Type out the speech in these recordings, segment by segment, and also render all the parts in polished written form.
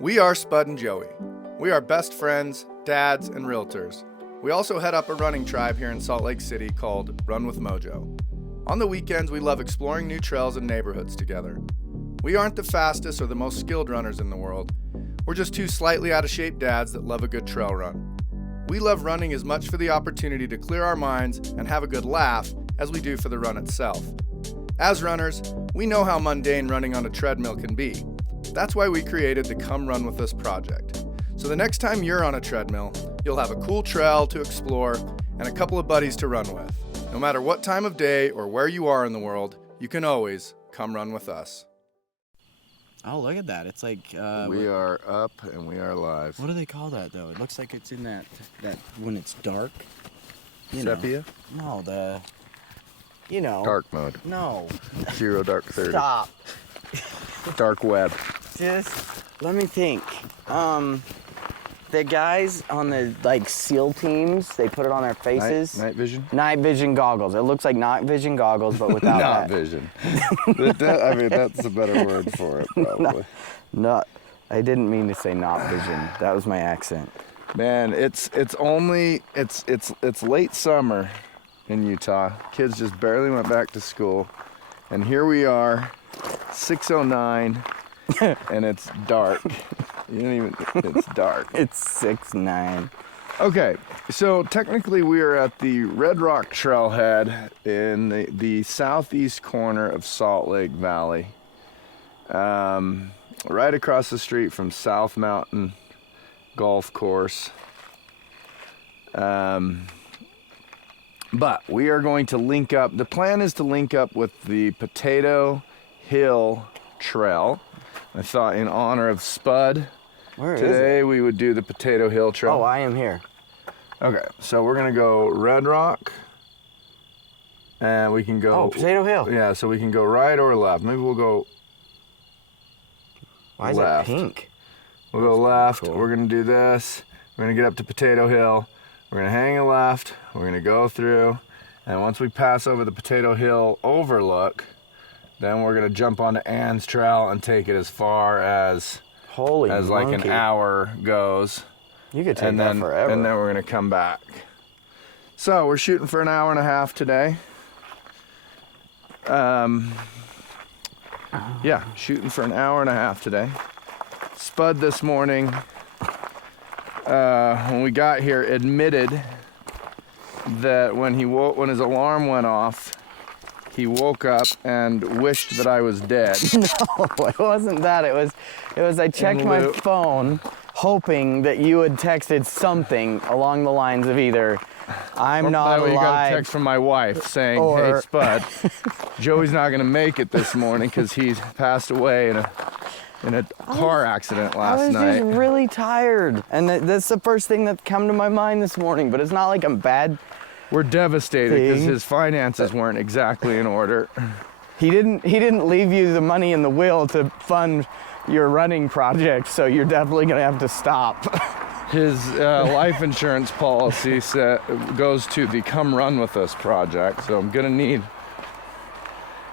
We are Spud and Joey. We are best friends, dads, and realtors. We also head up a running tribe here in Salt Lake City called Run with Mojo. On the weekends, we love exploring new trails and neighborhoods together. We aren't the fastest or the most skilled runners in the world. We're just two slightly out of shape dads that love a good trail run. We love running as much for the opportunity to clear our minds and have a good laugh as we do for the run itself. As runners, we know how mundane running on a treadmill can be. That's why we created the Come Run With Us project. So the next time you're on a treadmill, you'll have a cool trail to explore and a couple of buddies to run with. No matter what time of day or where you are in the world, you can always come run with us. Oh, look at that. It's like... we are up and we are live. What do they call that, though? It looks like it's in that when it's dark. Sepia? No, Dark mode. No. 0 dark 30. Stop. Dark web. Just let me think. The guys on the SEAL teams, they put it on their faces. Night vision? Night vision goggles. It looks like night vision goggles, but without Not that. vision. That's a better word for it, probably. No, I didn't mean to say not vision. That was my accent. Man, it's late summer in Utah. Kids just barely went back to school, and here we are, 6:09, and it's dark. It's dark. It's 6'9". Okay, so technically we are at the Red Rock Trailhead in the southeast corner of Salt Lake Valley. Right across the street from South Mountain Golf Course. But we are going to link up. The plan is to link up with the Potato Hill Trail. I thought in honor of Spud, today we would do the Potato Hill Trail. Oh, I am here. Okay, so we're gonna go Red Rock, and we can go... Oh, Potato Hill. Yeah, so we can go right or left. Maybe we'll go Why is left. it pink? We'll go left. Cool. We're gonna do this. We're gonna get up to Potato Hill. We're gonna hang a left. We're gonna go through, and once we pass over the Potato Hill overlook, then we're gonna jump onto Ann's Trail and take it as far as like an hour goes. You could take that forever. And then we're gonna come back. So we're shooting for an hour and a half today. Yeah, shooting for an hour and a half today. Spud this morning, when we got here, admitted that when his alarm went off, he woke up and wished that I was dead. No, it wasn't that. It was I checked my phone hoping that you had texted something along the lines of either I'm not alive. You got a text from my wife saying, hey Spud, Joey's not gonna make it this morning because he's passed away in a car accident last night. I was just really tired. And that's the first thing that came to my mind this morning, but it's not like I'm bad. We're devastated because his finances weren't exactly in order. He didn't leave you the money in the will to fund your running project, so you're definitely gonna have to stop. His life insurance policy goes to the Come Run With Us project, so I'm gonna need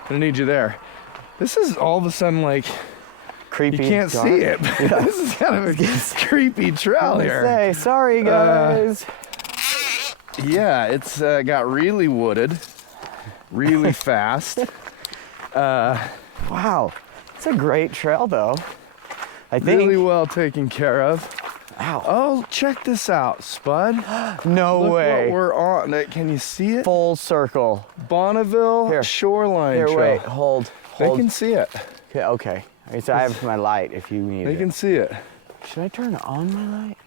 you there. This is all of a sudden like creepy. You can't see it. Yeah. This is kind of a creepy trail here. Sorry guys. Yeah, it's got really wooded, really fast. Wow, it's a great trail though. I think really well taken care of. Ow. Oh, check this out, Spud. No Look way. What we're on. Can you see it? Full circle. Bonneville Shoreline Trail. Wait, hold. They can see it. Okay. So I have my light if you need it. They can see it. Should I turn on my light?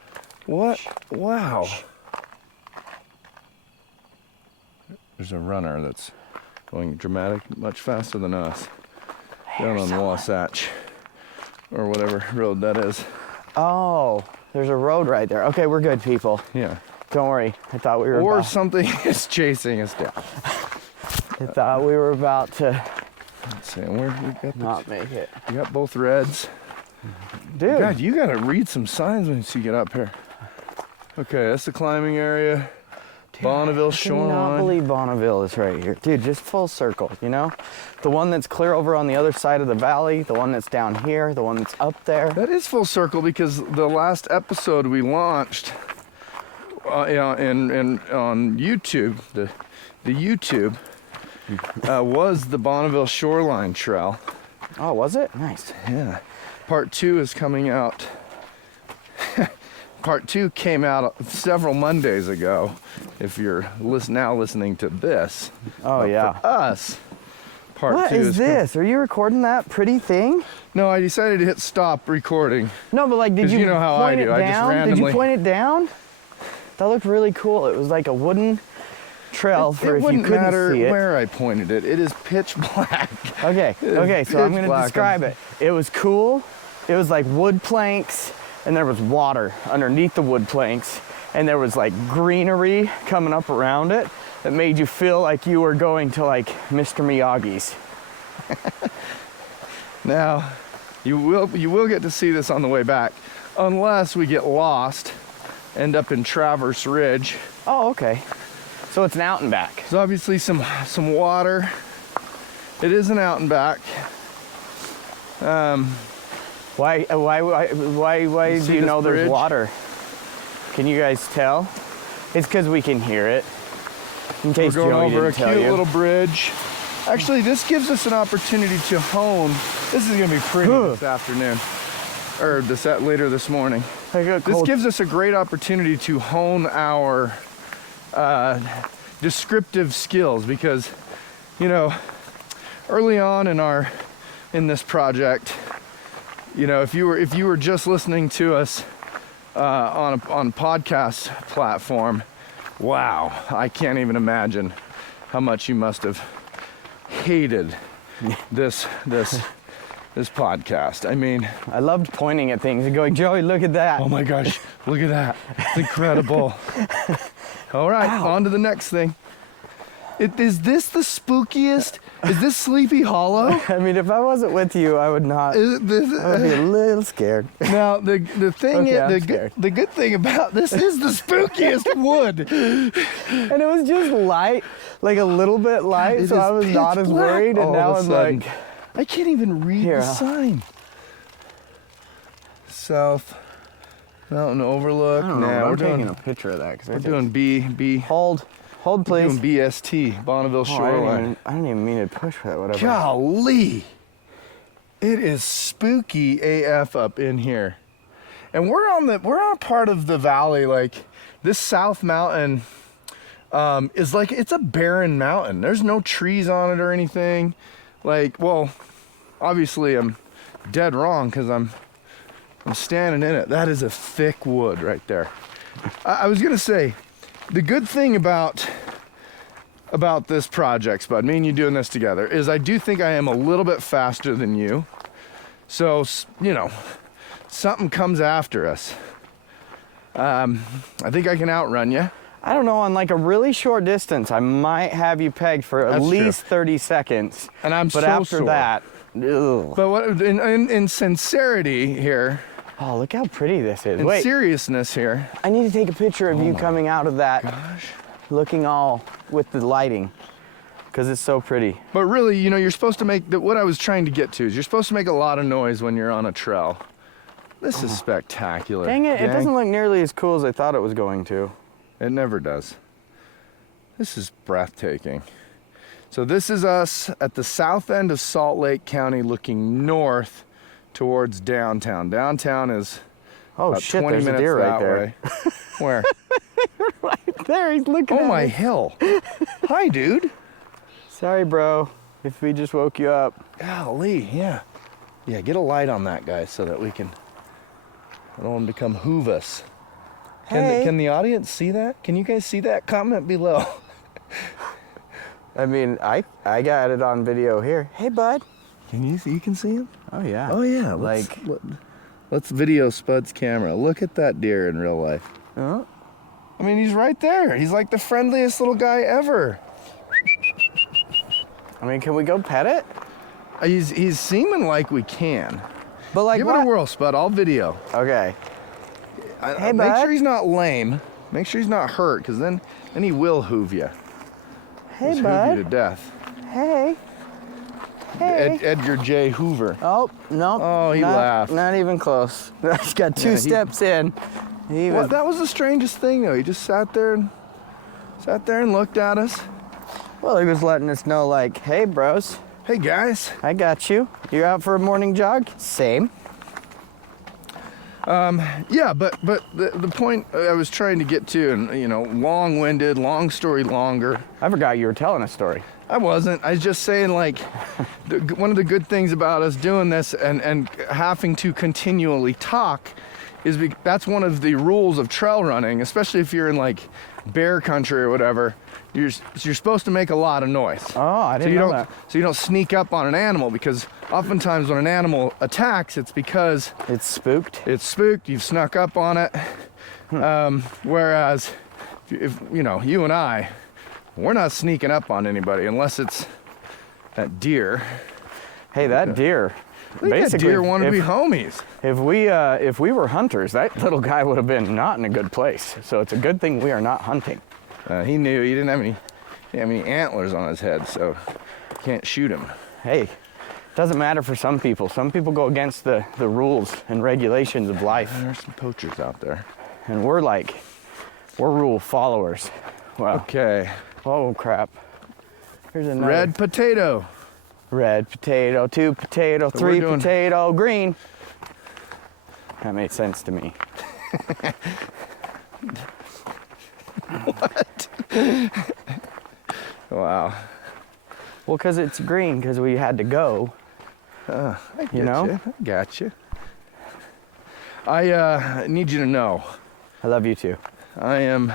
What? Wow. There's a runner that's going dramatic, much faster than us. Down on Wasatch, or whatever road that is. Oh, there's a road right there. Okay, we're good, people. Yeah. Don't worry. I thought we were. Or something is chasing us down. I thought we were about to. Let's see, where we got not make it. You got both reds. Dude. God, you gotta read some signs once you get up here. Okay, that's the climbing area. Bonneville I cannot shoreline. believe Bonneville is right here. Dude, just full circle, you know? The one that's clear over on the other side of the valley, the one that's down here, the one that's up there. That is full circle because the last episode we launched on YouTube, the YouTube, was the Bonneville Shoreline Trail. Oh, was it? Nice. Yeah. Part 2 is coming out. Part 2 came out several Mondays ago. If you're now listening to this. Oh, But yeah. For us, part What 2 is this? Are you recording that pretty thing? No, I decided to hit stop recording. No, but like, did 'Cause you, you know how I point do. it I just down? Did randomly- you point it down? That looked really cool. It was like a wooden trail for It if you wouldn't couldn't matter see it. where I pointed it. It is pitch black. Okay, okay, so I'm pitch gonna black. describe it. It was cool. It was like wood planks, and there was water underneath the wood planks, and there was like greenery coming up around it that made you feel like you were going to like Mr. Miyagi's. Now, you will get to see this on the way back, unless we get lost, end up in Traverse Ridge. Oh, okay. So it's an out and back. There's obviously some water. It is an out and back. Why do see you this know bridge? there's water? Can you guys tell? It's because we can hear it. In We're case going Joey over a didn't tell cute you. little bridge. Actually, this gives us an opportunity to hone. This is gonna be pretty this afternoon, or later this morning. I got This cold. gives us a great opportunity to hone our descriptive skills because, you know, early on in this project, you know, if you were just listening to us on a podcast platform, wow, I can't even imagine how much you must have hated this podcast. I mean, I loved pointing at things and going, Joey, look at that. oh my gosh, look at that. It's incredible. All right, on to the next thing. Is this the spookiest? Is this Sleepy Hollow? I mean, if I wasn't with you, I would not. I Is this, would be a little scared. now, the thing Okay, I'm is, scared. the good thing about this is the spookiest wood. And it was just light, like a little bit light, It so is I was not pitch as black worried. And all now of a I'm sudden. like, I can't even read Here, the sign. South Mountain Overlook. I don't know. Nah, but we're I'm taking doing a picture of that. we're doing B. Hold, We're please. doing BST, Bonneville Oh, Shoreline. I didn't even mean to push that. Whatever. Golly, it is spooky AF up in here, and we're on a part of the valley. Like this South Mountain is like it's a barren mountain. There's no trees on it or anything. Like, well, obviously I'm dead wrong because I'm standing in it. That is a thick wood right there. I was gonna say, the good thing about this project, Spud, me and you doing this together, is I do think I am a little bit faster than you. So, you know, something comes after us. I think I can outrun you. I don't know. On like a really short distance, I might have you pegged for at That's true. least 30 seconds. And I'm But so after sore. that, ugh. But what in sincerity here, Oh, look how pretty this is. in Wait, seriousness here, I need to take a picture of you coming out of that, looking all with the lighting, because it's so pretty. but really, you know, you're supposed to make, what I was trying to get to is you're supposed to make a lot of noise when you're on a trail. This is spectacular. Dang it, it gang. doesn't look nearly as cool as I thought it was going to. It never does. This is breathtaking. So this is us at the south end of Salt Lake County looking north towards downtown. Downtown is Oh about shit, 20 there's a minutes deer right that there. way. Where? Right there, he's looking Oh at my me. hell. Hi, dude. Sorry, bro, if we just woke you up. Golly, yeah. Yeah, get a light on that guy so that we can, I don't want to become hoovus. Hey. Can the audience see that? Can you guys see that? Comment below. I mean, I got it on video here. Hey, bud. Can you see? You can see him? Oh yeah. Oh yeah. Let's video Spud's camera. Look at that deer in real life. Oh. I mean, he's right there. He's like the friendliest little guy ever. I mean, can we go pet it? He's seeming like we can. But like Give what? it a whirl, Spud. I'll video. Okay. Make bud. sure he's not lame. Make sure he's not hurt, because then he will hoove you. Hey, Just bud. hoove you to death. Hey. Hey. Edgar J. Hoover. Oh, no. Oh, he laughed. Not even close. He's got two Yeah, steps in. He Well, was, that was the strangest thing, though. He just sat there and looked at us. well, he was letting us know, like, hey, bros, Hey, guys. I got you. You're out for a morning jog? Same. Yeah, but the point I was trying to get to, and long-winded, long story longer. I forgot you were telling a story. I wasn't. I was just saying, like, one of the good things about us doing this and having to continually talk is that's one of the rules of trail running, especially if you're in like bear country or whatever. You're supposed to make a lot of noise. Oh, I didn't know that. So you don't sneak up on an animal, because oftentimes when an animal attacks, it's because It's spooked. it's spooked, you've snuck up on it. Whereas if you and I, we're not sneaking up on anybody unless it's that deer. Hey, that deer. I think that deer wanted to be homies. If we were hunters, that little guy would have been not in a good place. So it's a good thing we are not hunting. He knew he didn't have any antlers on his head, so you can't shoot him. Hey, doesn't matter for some people. Some people go against the rules and regulations of life. There's some poachers out there. And we're rule followers. Wow. Okay. Oh, crap. Here's another. Red potato. Red potato, 2 potato, So 3 we're doing- potato, green. That made sense to me. Wow. Well, because it's green, because we had to go. I You know? I got you. I need you to know, I love you too. I am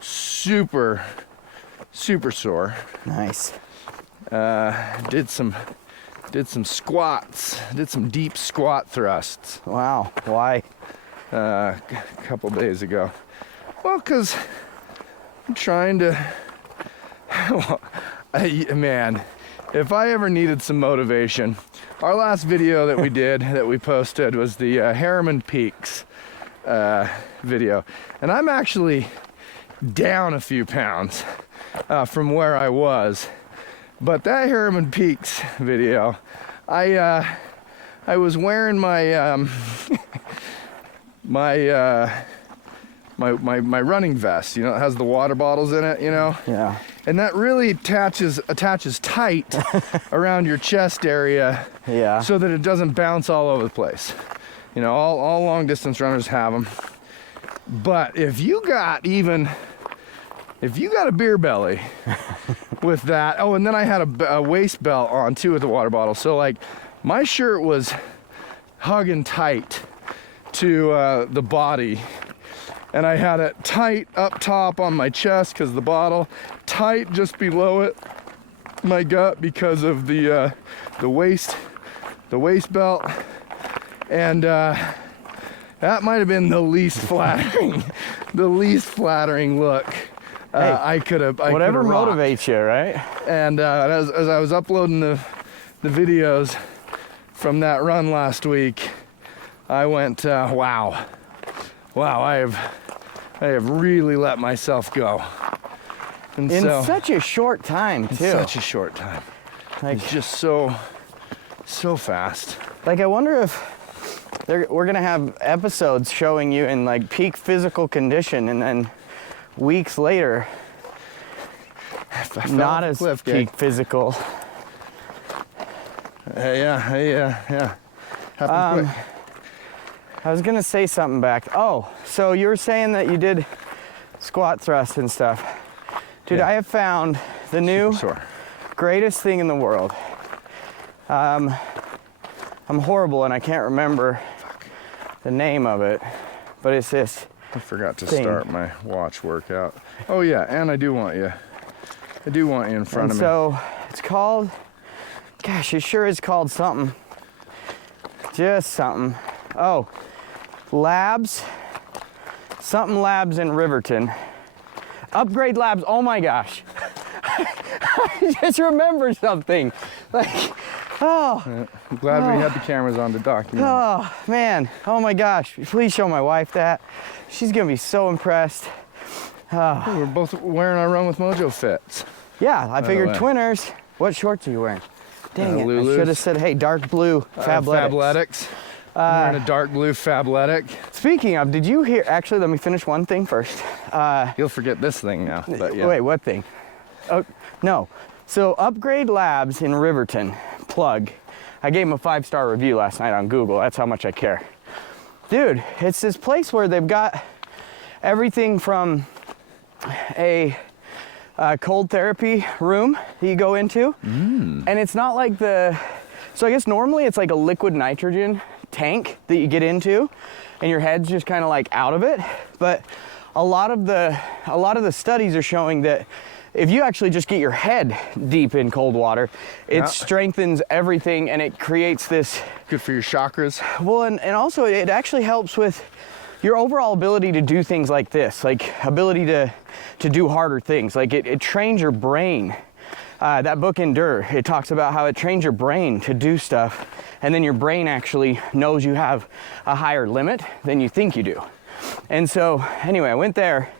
super sore. Nice. Did some squats. Did some deep squat thrusts Wow. Why? a couple days ago. Well, because I'm trying to. Man, if I ever needed some motivation, our last video that we did, that we posted, was the Harriman Peaks video. And I'm actually down a few pounds from where I was. But that Harriman Peaks video, I was wearing my my running vest. It has the water bottles in it. Yeah. And that really attaches tight around your chest area, Yeah. so that it doesn't bounce all over the place. All long distance runners have them. But if you got a beer belly with that, oh, and then I had a waist belt on too with the water bottle. So like my shirt was hugging tight to the body. And I had it tight up top on my chest because the bottle, tight just below it, my gut, because of the waist belt, and that might have been the least flattering look I could have. Whatever motivates you, right? And as I was uploading the videos from that run last week, I went, wow, I have really let myself go. And In so, such a short time, too. such a short time. Like, It's just so fast. I wonder if we're gonna have episodes showing you in like peak physical condition, and then weeks later, I fell not off as the cliff, peak physical. Yeah. Happened quick. I was gonna say something back. Oh, so you were saying that you did squat thrusts and stuff. Dude, Yeah. I have found the new Sore. greatest thing in the world. I'm horrible and I can't remember the name of it, but it's this. I forgot to thing. start my watch workout. Oh yeah, and I do want you in front And of me. so it's called, gosh, it sure is called something. Just something. Oh, Labs. Something Labs in Riverton. Upgrade Labs, oh my gosh. I just remembered something. I'm glad we had the cameras on to document. Oh man, oh my gosh. Please show my wife that. She's gonna be so impressed. We're both wearing our Run with Mojo fits. Yeah, I figured way. twinners. What shorts are you wearing? Dang it, I Lulus. should have said, hey, dark blue Fabletics. Fabletics. I'm wearing a dark blue Fabletic. Speaking of, did you hear, actually, let me finish one thing first. You'll forget this thing now, but yeah. Wait, what thing? Oh, no. So Upgrade Labs in Riverton, plug. I gave them a 5-star review last night on Google. That's how much I care. Dude, it's this place where they've got everything from a cold therapy room that you go into. And it's not like so I guess normally it's like a liquid nitrogen tank that you get into and your head's just kind of like out of it. But a lot of the studies are showing that if you actually just get your head deep in cold water, it strengthens everything and it creates this. Good for your chakras. Well, and also it actually helps with your overall ability to do things like this, like ability to do harder things. Like it trains your brain. That book Endure, it talks about how it trains your brain to do stuff, and then your brain actually knows you have a higher limit than you think you do. And so anyway, I went there.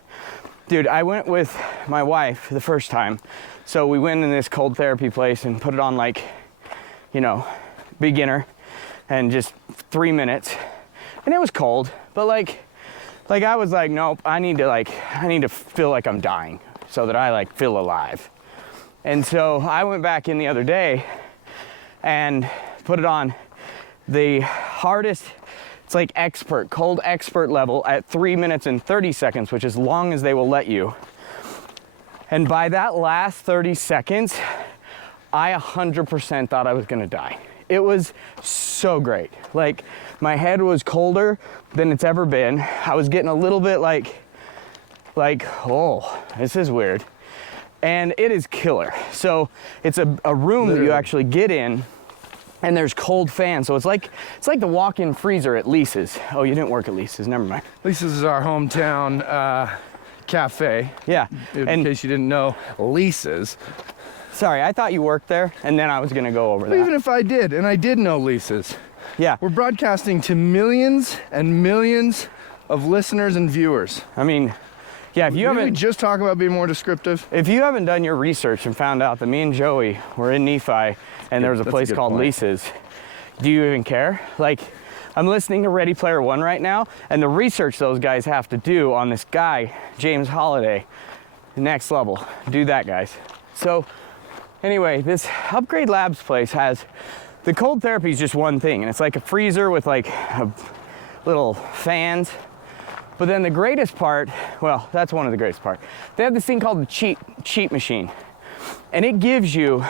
Dude, I went with my wife the first time. So we went in this cold therapy place and put it on like, you know, beginner and just 3 minutes. And it was cold, but like I was like, nope, I need to feel like I'm dying so that I like feel alive. And so I went back in the other day and put it on the hardest, it's like expert, cold expert level at 3 minutes and 30 seconds, which is as long as they will let you. And by that last 30 seconds, I 100% thought I was gonna die. It was so great. Like my head was colder than it's ever been. I was getting a little bit like, oh, this is weird. And it is killer. So it's a room that you actually get in, and there's cold fans. So it's like the walk-in freezer at Lisa's. Oh, you didn't work at Lisa's, never mind. Lisa's is our hometown cafe. Yeah. In case you didn't know, Lisa's. Sorry, I thought you worked there, and then I was gonna go over that. Even if I did, and I did know Lisa's. Yeah. We're broadcasting to millions and millions of listeners and viewers. I mean, yeah, if you Didn't we haven't just talk about being more descriptive? If you haven't done your research and found out that me and Joey were in Nephi and there was a That's a place good called point. Lisa's, do you even care? Like, I'm listening to Ready Player One right now, and the research those guys have to do on this guy, James Holiday, next level. Do that, guys. So, anyway, this Upgrade Labs place has, the cold therapy is just one thing, and it's like a freezer with like little fans. But then the greatest part, well, that's one of the greatest part. They have this thing called the cheat machine. And it gives you,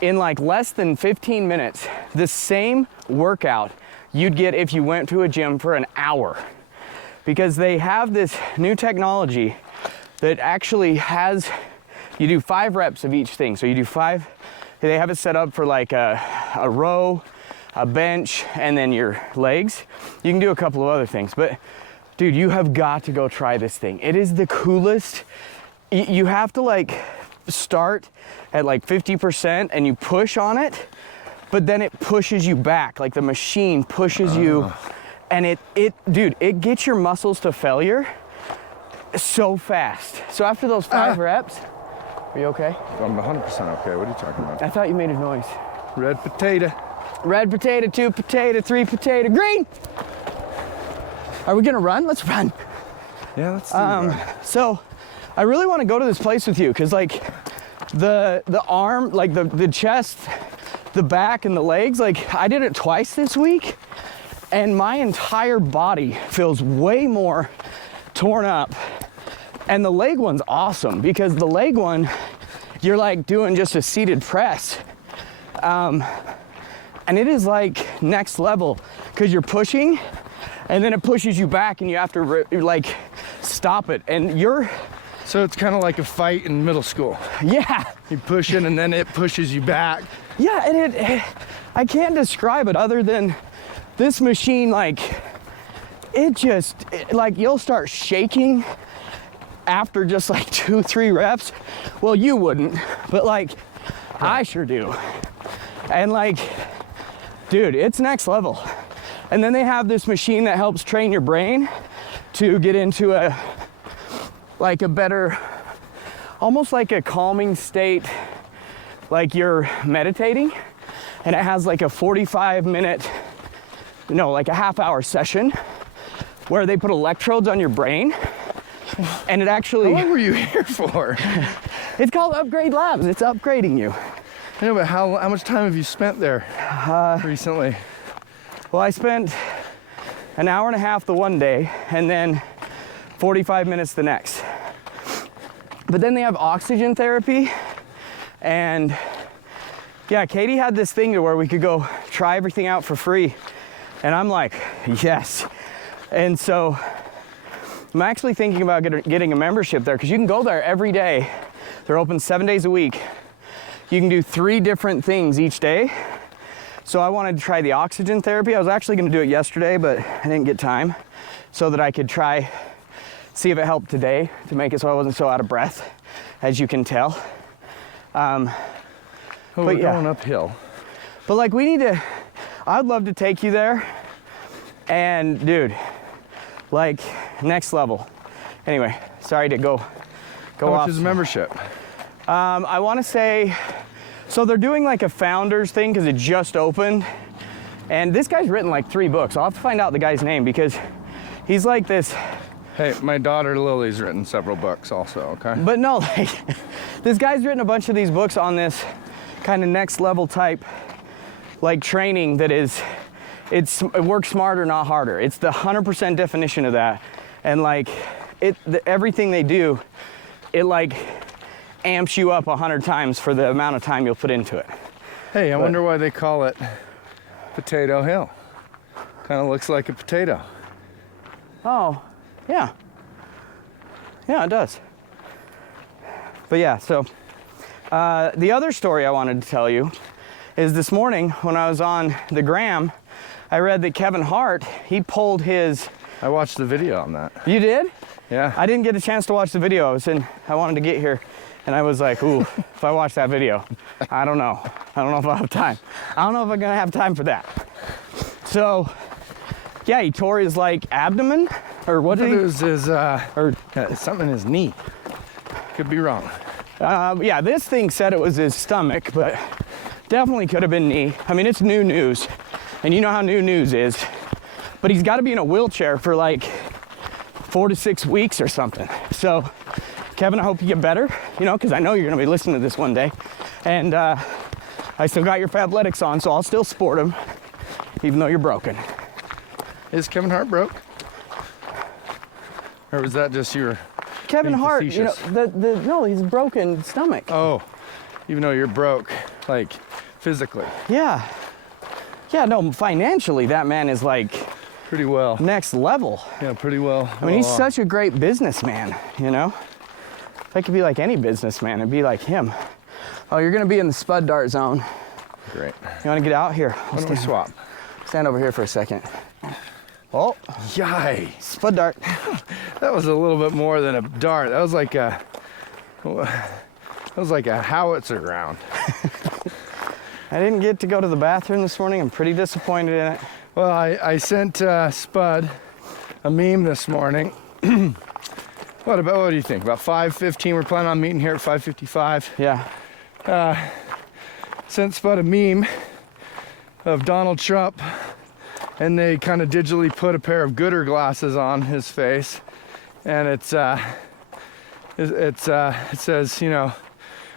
in like less than 15 minutes, the same workout you'd get if you went to a gym for an hour. Because they have this new technology that actually has, you do 5 reps of each thing. So you do 5, they have it set up for like a row, a bench, and then your legs. You can do a couple of other things, but dude, you have got to go try this thing. It is the coolest. You have to like start at like 50% and you push on it, but then it pushes you back. Like the machine pushes you, and dude, it gets your muscles to failure so fast. So after those 5 reps, are you okay? I'm 100% okay. What are you talking about? I thought you made a noise. Red potato. Red potato, 2 potato, 3 potato, green. Are we gonna run? Let's run. Yeah, let's do that. So I really want to go to this place with you because like the arm, like the chest, the back, and the legs, like I did it twice this week, and my entire body feels way more torn up. And the leg one's awesome because the leg one, you're like doing just a seated press. And it is like next level because you're pushing, and then it pushes you back and you have to like stop it. And So it's kind of like a fight in middle school. yeah. You push it and then it pushes you back. Yeah, and I can't describe it other than this machine, like, like you'll start shaking after just like 2-3 reps. Well, you wouldn't, but like, I sure do. And like, dude, it's next level. And then they have this machine that helps train your brain to get into like a better, almost like a calming state, like you're meditating, and it has like a 45-minute, no, like a half-hour session where they put electrodes on your brain, and it actually... How long were you here for? It's called Upgrade Labs. It's upgrading you. I know, but how much time have you spent there recently? Well, I spent an hour and a half the one day, and then 45 minutes the next. But then they have oxygen therapy, and yeah, Katie had this thing to where we could go try everything out for free, and I'm like, yes. And so I'm actually thinking about getting a membership there, because you can go there every day. They're open 7 days a week. You can do 3 different things each day. So I wanted to try the oxygen therapy. I was actually going to do it yesterday, but I didn't get time, so that I could see if it helped today, to make it so I wasn't so out of breath, as you can tell. We're going uphill. But like, I'd love to take you there, and dude, like, next level. Anyway, sorry to go How off. much is membership? I want to say, so they're doing like a founders thing because it just opened, and this guy's written like 3 books. I'll have to find out the guy's name, because he's like this. Hey, my daughter Lily's written several books also, okay? But no, like, this guy's written a bunch of these books on this kind of next level type, like, training that is, it works smarter, not harder. It's the 100% definition of that. And like, everything they do, it like amps you up 100 times for the amount of time you'll put into it. Hey, I wonder why they call it Potato Hill. Kind of looks like a potato. Oh, yeah. Yeah, it does. But yeah, so the other story I wanted to tell you is this morning when I was on the gram, I read that Kevin Hart, he pulled his... I watched the video on that. You did? Yeah. I didn't get a chance to watch the video. I wanted to get here, and I was like, ooh, if I watch that video, I don't know. I don't know if I'll have time. I don't know if I'm gonna have time for that. So, yeah, he tore his like abdomen, or what did he? It was his, something in his knee. Could be wrong. Yeah, this thing said it was his stomach, but definitely could have been knee. I mean, it's new news, and you know how new news is. But he's got to be in a wheelchair for like 4 to 6 weeks or something. So, Kevin, I hope you get better, you know, because I know you're going to be listening to this one day. And I still got your Fabletics on, so I'll still sport them, even though you're broken. Is Kevin Hart broke? Or was that just your... Kevin being Hart, you know, facetious? no, he's broken stomach. Oh, even though you're broke, like, physically. Yeah. Yeah, no, financially, that man is like Pretty well. next level. Yeah, pretty well. I mean, he's such a great businessman, you know? If I could be like any businessman, it'd be like him. Oh, you're gonna be in the spud dart zone. Great. You wanna get out here? Why don't we swap? Stand over here for a second. Oh, Yay! spud dart. That was a little bit more than a dart. That was like a howitzer round. I didn't get to go to the bathroom this morning. I'm pretty disappointed in it. Well, I sent Spud a meme this morning. What do you think? About 5:15. We're planning on meeting here at 5:55. Yeah. Sent Spud a meme of Donald Trump, and they kind of digitally put a pair of Gooder glasses on his face, and it says, you know,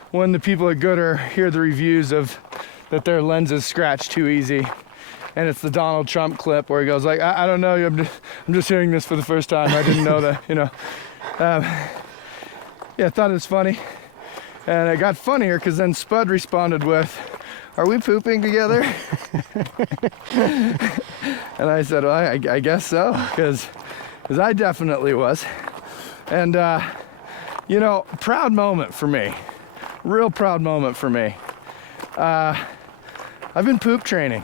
when the people at Gooder hear the reviews of that their lenses scratch too easy. And it's the Donald Trump clip where he goes like, I don't know, I'm just hearing this for the first time. I didn't know that, you know. Yeah, I thought it was funny. And it got funnier because then Spud responded with, are we pooping together? And I said, well, I guess so, because I definitely was. And, you know, proud moment for me. Real proud moment for me. I've been poop training.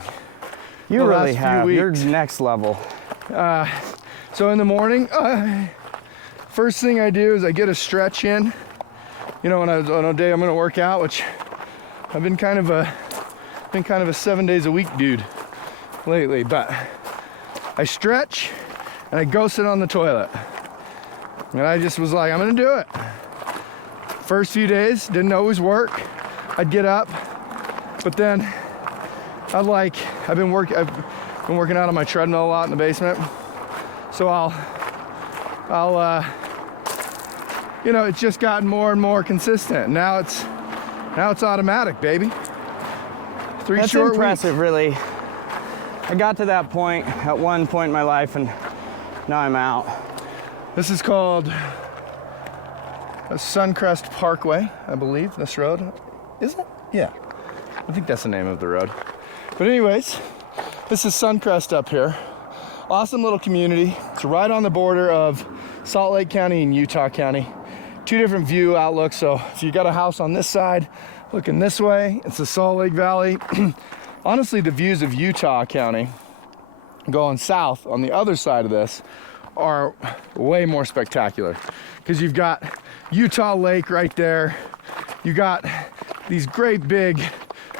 You the really last few have. You're weeks. next level. So in the morning, first thing I do is I get a stretch in. You know, on a day I'm gonna work out, which I've been kind of a 7 days a week dude lately, but I stretch and I go sit on the toilet. And I just was like, I'm gonna do it. First few days, didn't always work. I'd get up, but then I've been working out on my treadmill a lot in the basement. So I'll you know, it's just gotten more and more consistent. Now it's automatic, baby. That's short impressive, weeks. really. I got to that point at one point in my life, and now I'm out. This is called Suncrest Parkway, I believe, this road. Is it? Yeah. I think that's the name of the road. But anyways, this is Suncrest up here. Awesome little community. It's right on the border of Salt Lake County and Utah County. Two different view outlooks. So if you got a house on this side, looking this way, it's the Salt Lake Valley. Honestly, the views of Utah County going south on the other side of this are way more spectacular, because you've got Utah Lake right there. You got these great big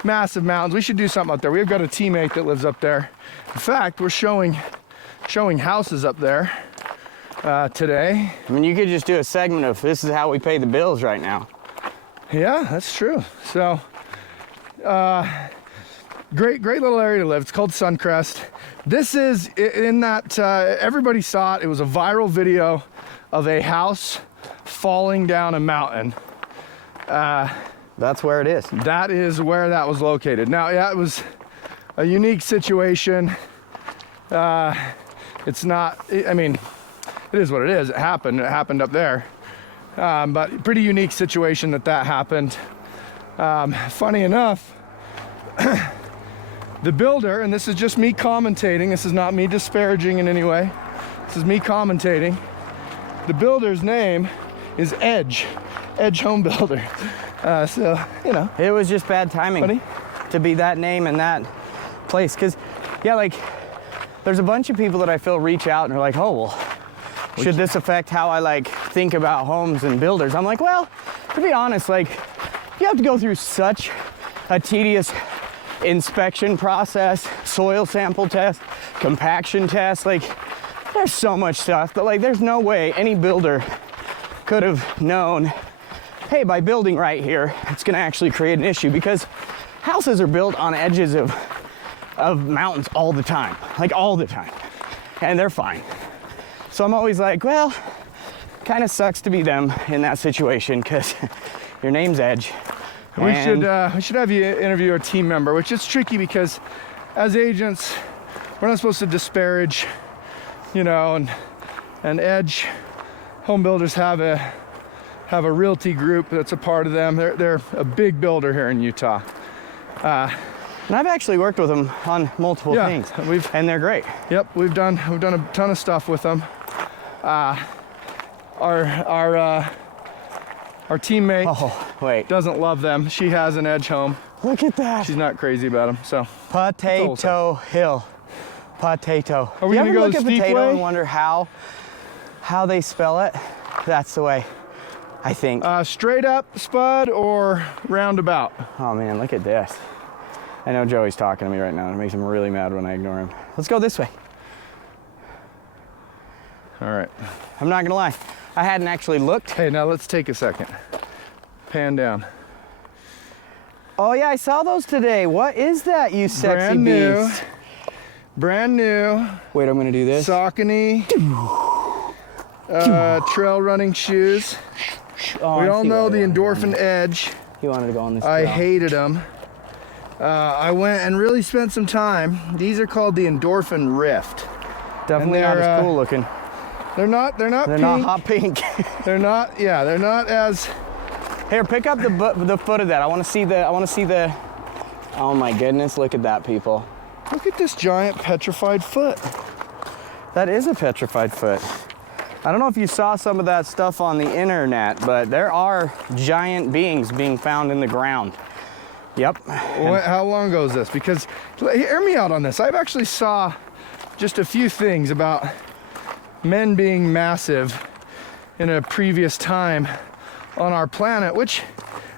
massive mountains. We should do something up there. We've got a teammate that lives up there. In fact, we're showing houses up there today. I mean, you could just do a segment of this is how we pay the bills right now. Yeah, that's true. So great little area to live. It's called Suncrest. This is in that everybody saw it. It was a viral video of a house falling down a mountain. That's where it is. That is where that was located. Now, yeah, it was a unique situation. It's not, I mean, it is what it is. It happened up there. But pretty unique situation that happened. Funny enough, the builder, and this is just me commentating, this is not me disparaging in any way, this is me commentating. The builder's name is Edge Home Builder. So, you know. It was just bad timing Funny. to be that name and that place. Because, yeah, like, there's a bunch of people that I feel reach out and are like, oh, well, should this affect how I, like, think about homes and builders? I'm like, well, to be honest, like, you have to go through such a tedious inspection process, soil sample test, compaction test. Like, there's so much stuff that, like, there's no way any builder could have known, hey, by building right here, it's gonna actually create an issue, because houses are built on edges of mountains all the time, like all the time, and they're fine. So I'm always like, well, kind of sucks to be them in that situation, because your name's Edge. We should have you interview our team member, which is tricky because as agents, we're not supposed to disparage, you know, and Edge Home Builders have a realty group that's a part of them. They're a big builder here in Utah. And I've actually worked with them on multiple things, and they're great. Yep, we've done a ton of stuff with them. Our teammate doesn't love them. She has an Edge home. Look at that. She's not crazy about them. So Potato Hill. Potato. Are we you gonna ever go look the at steep potato way? and wonder how they spell it? That's the way, I think. Straight up, Spud, or roundabout? Oh man, look at this. I know Joey's talking to me right now. It makes him really mad when I ignore him. Let's go this way. All right. I'm not gonna lie, I hadn't actually looked. Hey, now let's take a second. Pan down. Oh yeah, I saw those today. What is that, you sexy Brand new. beast? Brand new. Wait, I'm gonna do this. Saucony. Trail running shoes. Oh, We I all see know why the you wanted to go on Endorphin this. Edge. He wanted to go on this. I trail. hated them. I went and really spent some time. These are called the Endorphin Rift. Definitely not they're, as cool looking. They're not They're pink. not hot pink. They're not as. Here, pick up the foot of that. I want to see the. Oh my goodness! Look at that, people. Look at this giant petrified foot. That is a petrified foot. I don't know if you saw some of that stuff on the internet, but there are giant beings being found in the ground. Yep. How long ago is this? Because, hear me out on this. I've actually saw just a few things about men being massive in a previous time on our planet, which,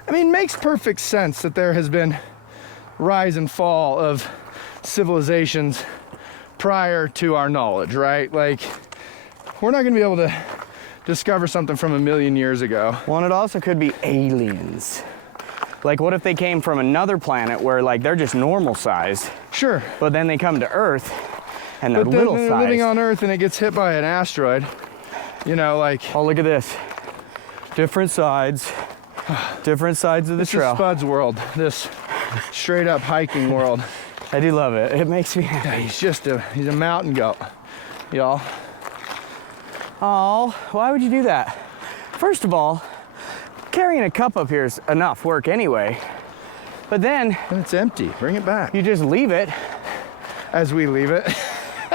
I mean, makes perfect sense that there has been rise and fall of civilizations prior to our knowledge, right? Like, we're not gonna be able to discover something from a million years ago. Well, and it also could be aliens. Like, what if they came from another planet where, like, they're just normal size, Sure. but then they come to Earth and they're But then little they're size? living on Earth and it gets hit by an asteroid. You know, like, Oh, look at this. Different sides. Different sides of the this is trail. Spud's world. This straight up hiking world. I do love it. It makes me happy. Yeah, he's a mountain goat, y'all. Oh, why would you do that? First of all, carrying a cup up here is enough work anyway. But then And it's empty. Bring it back. you just leave it. As we leave it.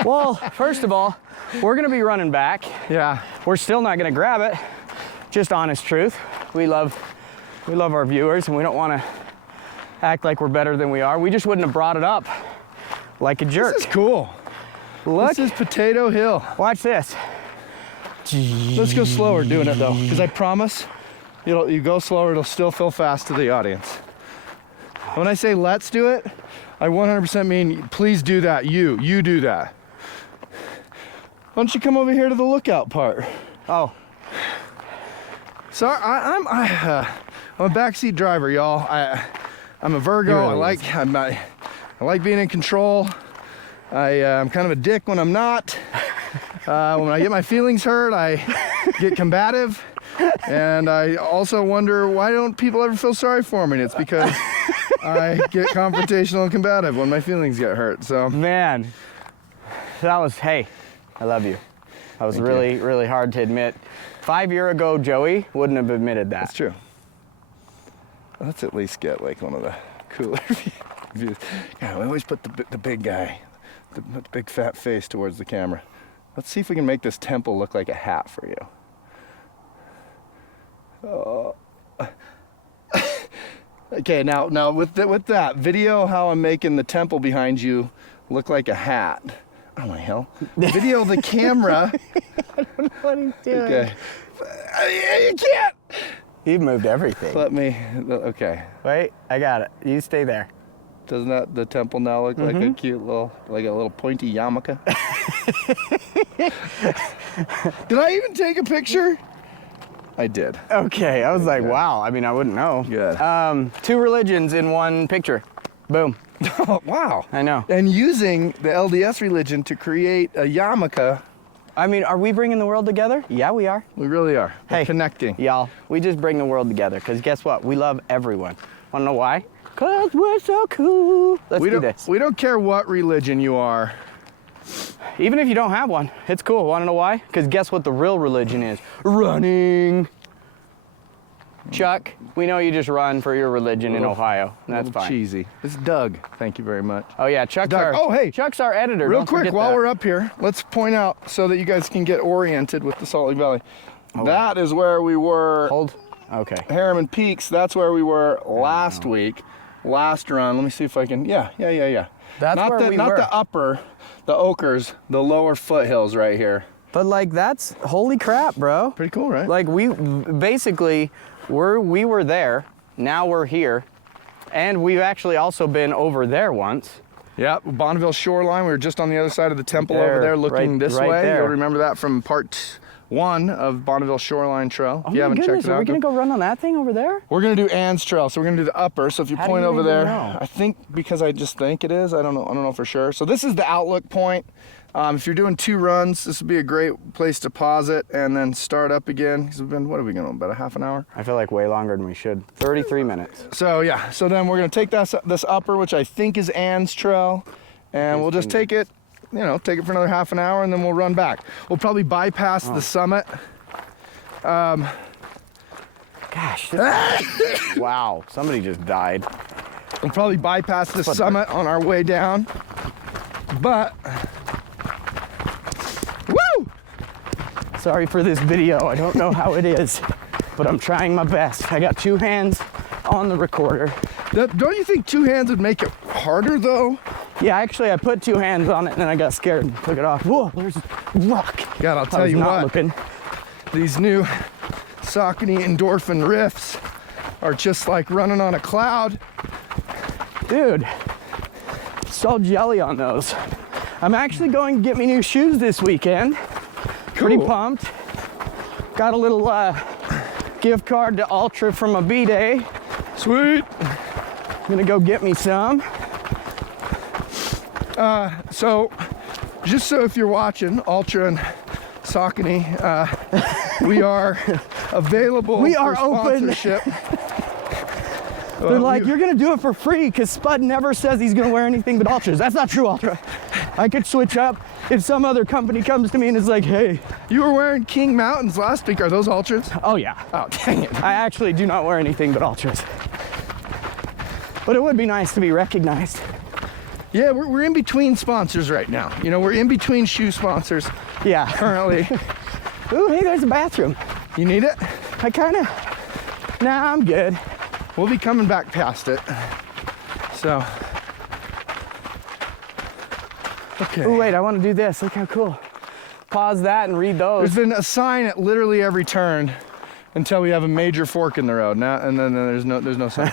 Well, first of all, we're gonna be running back. Yeah. We're still not gonna grab it. Just honest truth. We love our viewers and we don't wanna act like we're better than we are. We just wouldn't have brought it up like a jerk. This is cool. Look, This is Potato Hill. watch this. Let's go slower doing it though, because I promise you go slower, it'll still feel fast to the audience. When I say let's do it, I 100% mean please do that. You do that. Why don't you come over here to the lookout part? Oh, Sorry, I'm a backseat driver, y'all. I'm a Virgo. He really is. I like being in control. I'm kind of a dick when I'm not. When I get my feelings hurt, I get combative. And I also wonder, why don't people ever feel sorry for me? And it's because I get confrontational and combative when my feelings get hurt. So man. That was, hey, I love you. That was really hard to admit. 5 years ago, Joey wouldn't have admitted that. that's true. Let's at least get like one of the cooler views. Yeah, we always put the big guy, the big fat face towards the camera. Let's see if we can make this temple look like a hat for you. Okay, now with that video, how I'm making the temple behind you look like a hat. Oh my hell! Video the camera. What he's doing? Okay. You can't. He moved everything. Let me. Okay. Wait, I got it. You stay there. Doesn't that the temple now look like a cute like a little pointy yarmulke? Did I even take a picture? I did. Okay, I was like, wow. I mean, I wouldn't know. Good. 2 religions in one picture. Boom. Oh, wow. I know. And using the LDS religion to create a yarmulke, I mean, are we bringing the world together? Yeah, we are. we really are. We're Hey. connecting. Y'all, we just bring the world together. Because guess what? We love everyone. Want to know why? Because we're so cool. Let's do this. We don't care what religion you are. Even if you don't have one, it's cool. Want to know why? Because guess what the real religion is? Running. Chuck, we know you just run for your religion in Ohio. And that's A little fine. cheesy. It's Doug. Thank you very much. Oh yeah, Chuck's Doug. our, Oh, hey. Chuck's our editor. Real Don't quick, forget while that. we're up here, let's point out so that you guys can get oriented with the Salt Lake Valley. Oh. That is where we were. Hold. Okay. Harriman Peaks, that's where we were last week, last run. Let me see if I can, yeah. That's not where the, we not were. the upper, the Okers, the lower foothills right here. But like that's holy crap, bro. Pretty cool, right? Like we were there. Now we're here, and we've actually also been over there once. Yeah, Bonneville shoreline. We were just on the other side of the temple There, over there looking right- this right way. there. You'll remember that from part 1 of Bonneville Shoreline Trail. Oh if you my haven't goodness, checked it are out, we gonna go run on that thing over there? We're gonna do Ann's Trail, so we're gonna do the upper. So if you How do point you over even there, know? I think because I just think it is. I don't know for sure. So this is the outlook point. If you're doing 2 runs, this would be a great place to pause it and then start up again. Because we've been, what are we going, about a half an hour? I feel like way longer than we should. 33 minutes. So yeah, so then we're gonna take this upper, which I think is Ann's Trail, and we'll just take it, take it for another half an hour, and then we'll run back. We'll probably bypass the summit. Gosh. Wow, somebody just died. We'll probably bypass the summit on our way down, but woo! Sorry for this video. I don't know how it is, but I'm trying my best. I got 2 hands on the recorder. Don't you think 2 hands would make it harder though? Yeah, actually, I put 2 hands on it and then I got scared and took it off. Whoa, there's a rock. God, I'll I tell was you not what. looking. These new Saucony endorphin riffs are just like running on a cloud. Dude, so jelly on those. I'm actually going to get me new shoes this weekend. Pretty Cool. pumped. Got a little gift card to Ultra from a B-Day. Sweet. I'm gonna go get me some. So, just so if you're watching, Ultra and Saucony, we are available We for are open. sponsorship. They're like, you're gonna do it for free because Spud never says he's gonna wear anything but Ultras. That's not true, Ultra. I could switch up if some other company comes to me and is like, hey. You were wearing King Mountains last week. Are those Ultras? Oh yeah. Oh, dang it. I actually do not wear anything but Ultras. But it would be nice to be recognized. Yeah, we're in between sponsors right now. You know, we're in between shoe sponsors Yeah. currently. Ooh, hey, there's a bathroom. You need it? I kinda, nah, I'm good. We'll be coming back past it. So. Okay. Oh wait, I want to do this. Look how cool. Pause that and read those. There's been a sign at literally every turn until we have a major fork in the road. Now and then there's no sign.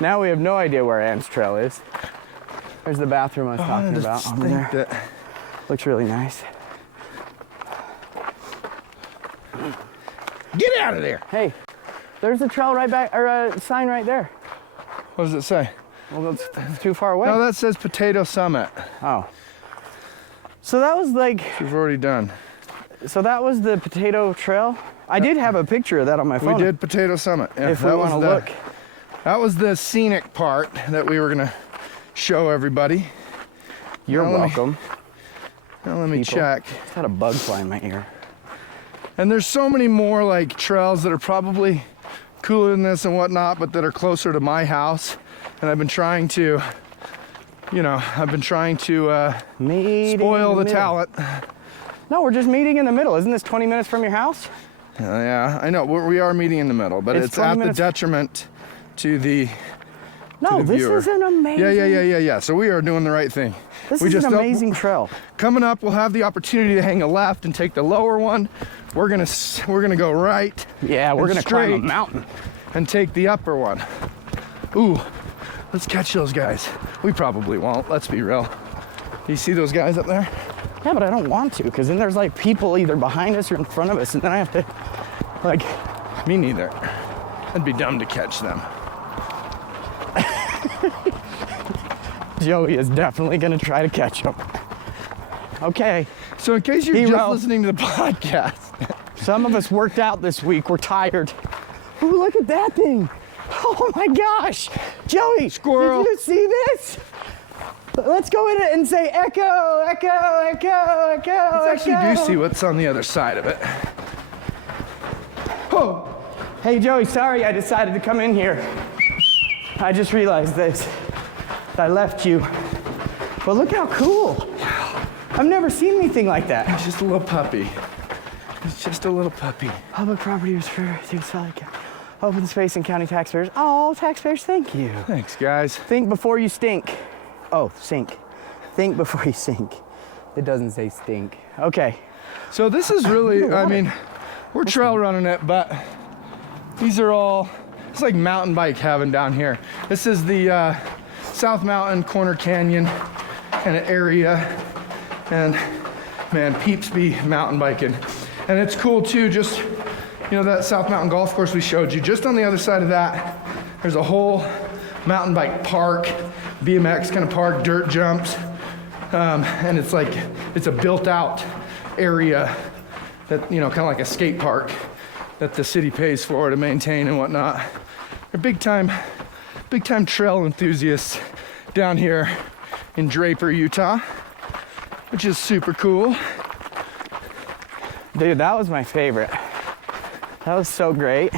Now we have no idea where Ann's Trail is. There's the bathroom I was talking about over there. Looks really nice. Get out of there! Hey, there's a trail right back, or a sign right there. What does it say? Well, that's too far away. No, that says Potato Summit, Oh. So that was like, which we've already done. so that was the Potato Trail. I did have a picture of that on my phone. We did Potato Summit. Yeah, If we that want to was the- look. That was the scenic part that we were gonna show everybody. You're Now let me- welcome. Now let me People. check. Just had a bug fly in my ear. And there's so many more like trails that are probably cooler than this and whatnot, but that are closer to my house. And I've been trying to, Meeting spoil in the middle. talent. No, we're just meeting in the middle. Isn't this 20 minutes from your house? Yeah, I know, we are meeting in the middle, but It's it's 20 at the minutes. detriment to the No, the this viewer. is an amazing. Yeah. So we are doing the right thing. This We is just an don't- amazing trail. Coming up, we'll have the opportunity to hang a left and take the lower one. We're gonna go right Yeah, we're and gonna climb a straight mountain. and take the upper one. Ooh, let's catch those guys. We probably won't, let's be real. Do you see those guys up there? Yeah, but I don't want to, because then there's like people either behind us or in front of us, and then I have to, like, Me neither. It'd be dumb to catch them. Joey is definitely gonna try to catch them. Okay, So in case you're Hero. just listening to the podcast, some of us worked out this week. We're tired. Ooh, look at that thing. Oh my gosh. Joey, Squirrel. did you see this? Let's go in it and say echo, echo, echo, echo, I actually echo. do see what's on the other side of it. Oh, Hey Joey, sorry I decided to come in here. I just realized this. I left you. But look how cool. I've never seen anything like that. it's just a little puppy. It's just a little puppy. Public property was for open space and county taxpayers. Oh, taxpayers, thank you. Thanks, guys. Think before you stink. Oh, sink. Think before you sink. It doesn't say stink. Okay. So this is really, I mean, we're trail running it, but these are all, it's like mountain bike heaven down here. This is the South Mountain Corner Canyon kind of area. And man, peeps be mountain biking. And it's cool too, just, that South Mountain golf course we showed you, just on the other side of that, there's a whole mountain bike park, BMX kind of park, dirt jumps. And it's like, it's a built out area that, kind of like a skate park that the city pays for to maintain and whatnot. They're big time trail enthusiasts down here in Draper, Utah, which is super cool. Dude, that was my favorite. That was so great.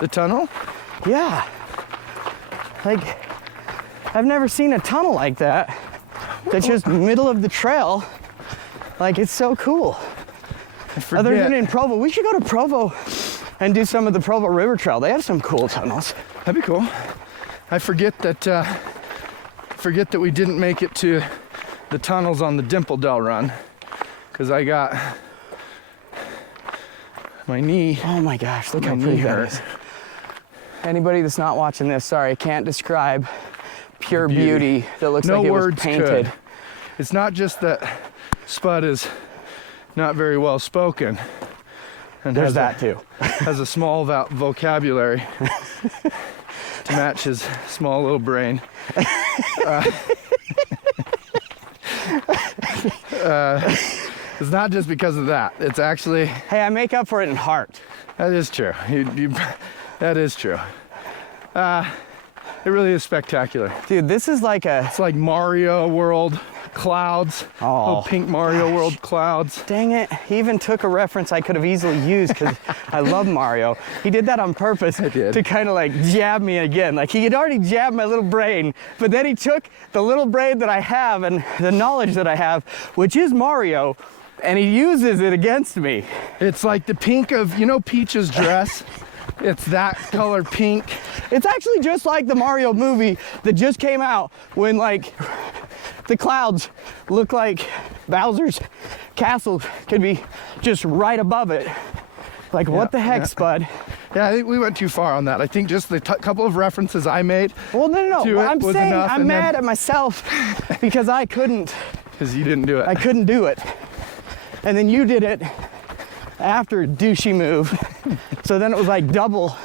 The tunnel? Yeah. Like, I've never seen a tunnel like that. That's just middle of the trail. Like, it's so cool. Other than in Provo. We should go to Provo and do some of the Provo River Trail. They have some cool tunnels. That'd be cool. I forget that we didn't make it to the tunnels on the Dimple Dell run because I got my knee. Oh my gosh, look how My pretty knee that hurt. is. Anybody that's not watching this, sorry, I can't describe pure The beauty. beauty that looks No like it was words painted. could. It's not just that Spud is not very well spoken, And There's has that too. has a small vocabulary to match his small little brain. It's not just because of that. It's actually, Hey, I make up for it in heart. that is true. That is true. It really is spectacular. Dude, this is like a, It's like Mario World clouds. Oh, Little pink Mario World clouds. dang it. He even took a reference I could have easily used because I love Mario. He did that on purpose did. to kind of like jab me again. Like he had already jabbed my little brain, but then he took the little brain that I have and the knowledge that I have, which is Mario, and he uses it against me. It's like the pink of, you know, Peach's dress? It's that color pink. It's actually just like the Mario movie that just came out when like the clouds look like Bowser's castle could be just right above it. Like what the heck, yeah. Spud? Yeah, I think we went too far on that. I think just the couple of references I made, Well, no. To it I'm was saying enough, I'm and then- mad at myself because I couldn't because you didn't do it. do it. And then you did it after douchey move. So then it was like double